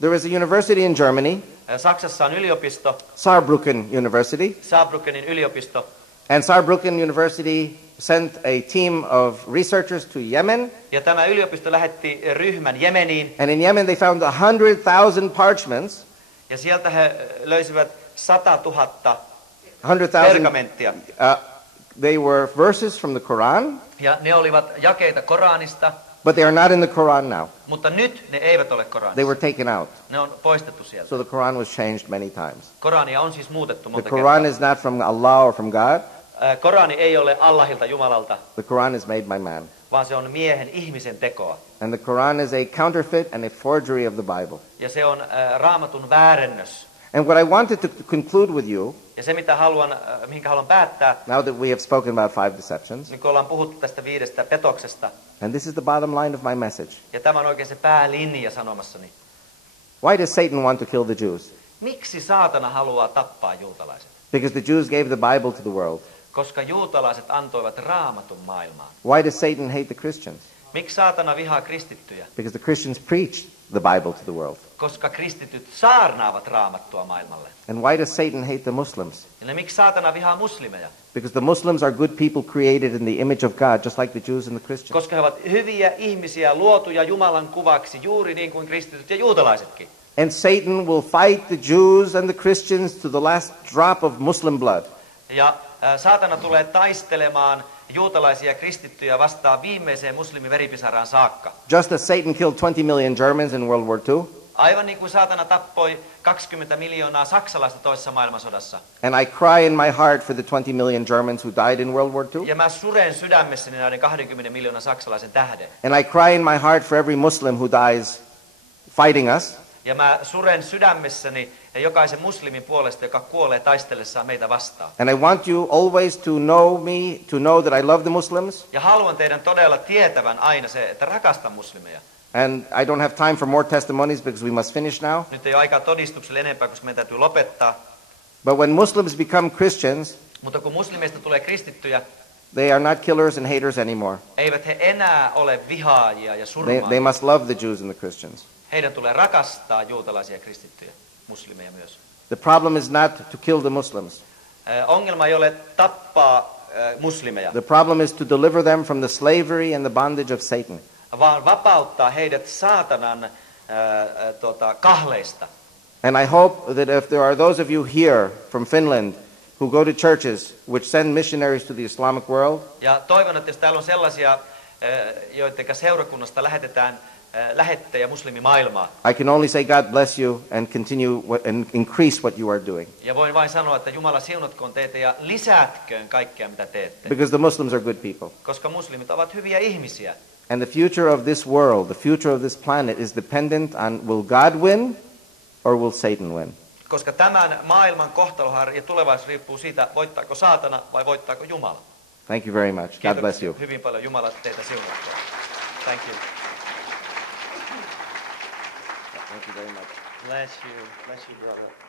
There is a university in Germany. Saksassa on yliopisto. Saarbrücken University. Saarbrückenin yliopisto. And Saarbrücken University sent a team of researchers to Yemen. Ja tämä yliopisto lähetti ryhmän Jemeniin. And in Yemen they found 100,000 parchments. Ja sieltä he löysivät 100,000 pergamenttia. They were verses from the Quran. Ja ne olivat jakeita Koranista. But they are not in the Quran now. Mutta nyt ne eivät ole Koranissa. They were taken out. Ne on poistettu sieltä. So the Quran was changed many times. Korania on siis muutettu monta kertaa. The Quran is not from Allah or from God. Korani ei ole Allahilta, Jumalalta. The Quran is made by man. Vaan se on miehen, ihmisen tekoa. And the Quran is a counterfeit and a forgery of the Bible. Ja se on Raamatun väärennös. And what I wanted to conclude with you, ja se mihinkä haluan päättää, now that we have spoken about 5 deceptions, niin kun ollaan puhuttu tästä 5 petoksesta, and this is the bottom line of my message. Ja tämä on oikein se päälinja sanomassani. Why does Satan want to kill the Jews? Miksi saatana haluaa tappaa juutalaiset? Because the Jews gave the Bible to the world. Koska juutalaiset antoivat Raamatun maailmaan. Why does Satan hate the Christians? Miksi saatana vihaa kristittyjä? Because the Christians preach the Bible to the world. Koska kristityt saarnaavat Raamattua maailmalle. And why does Satan hate the Muslims? Ja miksi saatana vihaa muslimeja? Because the Muslims are good people created in the image of God, just like the Jews and the Christians. Koska he ovat hyviä ihmisiä luotuja Jumalan kuvaksi, juuri niin kuin kristityt ja juutalaisetkin. And Satan will fight the Jews and the Christians to the last drop of Muslim blood. Ja saatana tulee taistelemaan juutalaisia kristittyjä vastaan viimeiseen muslimin veripisaraan saakka. Just as Satan killed 20 million Germans in World War II. Aivan niin kuin saatana tappoi 20 miljoonaa saksalaista toisessa maailmansodassa. And I cry in my heart for the 20 million Germans who died in World War II. Ja mä suren sydämessäni näiden 20 miljoonan saksalaisen tähden. And I cry in my heart for every Muslim who dies fighting us. Ja mä suren sydämessäni jokaisen muslimin puolesta, joka kuolee taistellessaan meitä vastaan. And I want you always to know me, to know that I love the Muslims. Ja haluan teidän todella tietävän aina se, että rakastan muslimeja. And I don't have time for more testimonies because we must finish now. Nyt ei ole aikaa todistukselle enempää, koska meidän täytyy lopettaa. But when Muslims become Christians, Mutta kun muslimeista tulee kristittyjä, they are not killers and haters anymore. eivät he enää ole vihaajia ja surmaajia. They must love the Jews and the Christians. Heidän tulee rakastaa juutalaisia ja kristittyjä, muslimeja myös. The problem is not to kill the Muslims. Ongelma ei ole tappaa muslimeja, The problem is to deliver them from the slavery and the bondage of Satan. vaan vapauttaa heidät saatanan kahleista. And I hope that if there are those of you here from Finland who go to churches which send missionaries to the Islamic world, Ja toivon, että jos täällä on sellaisia, joiden seurakunnasta lähetetään lähettejä muslimimaailmaan. I can only say God bless you and continue and increase what you are doing. Ja voin vain sanoa, että Jumala siunatkoon teitä ja lisätköön kaikkea, mitä teette. Because the Muslims are good people. Koska muslimit ovat hyviä ihmisiä. And the future of this world, the future of this planet is dependent on will God win or will Satan win. Koska tämän maailman kohtalohan ja tulevaisuus riippuu siitä, voittaako saatana vai voittaako Jumala. Thank you very much. God bless you. Hyvin paljon Jumala teitä siunatkoon. Thank you. Thank you very much. Bless you, brother.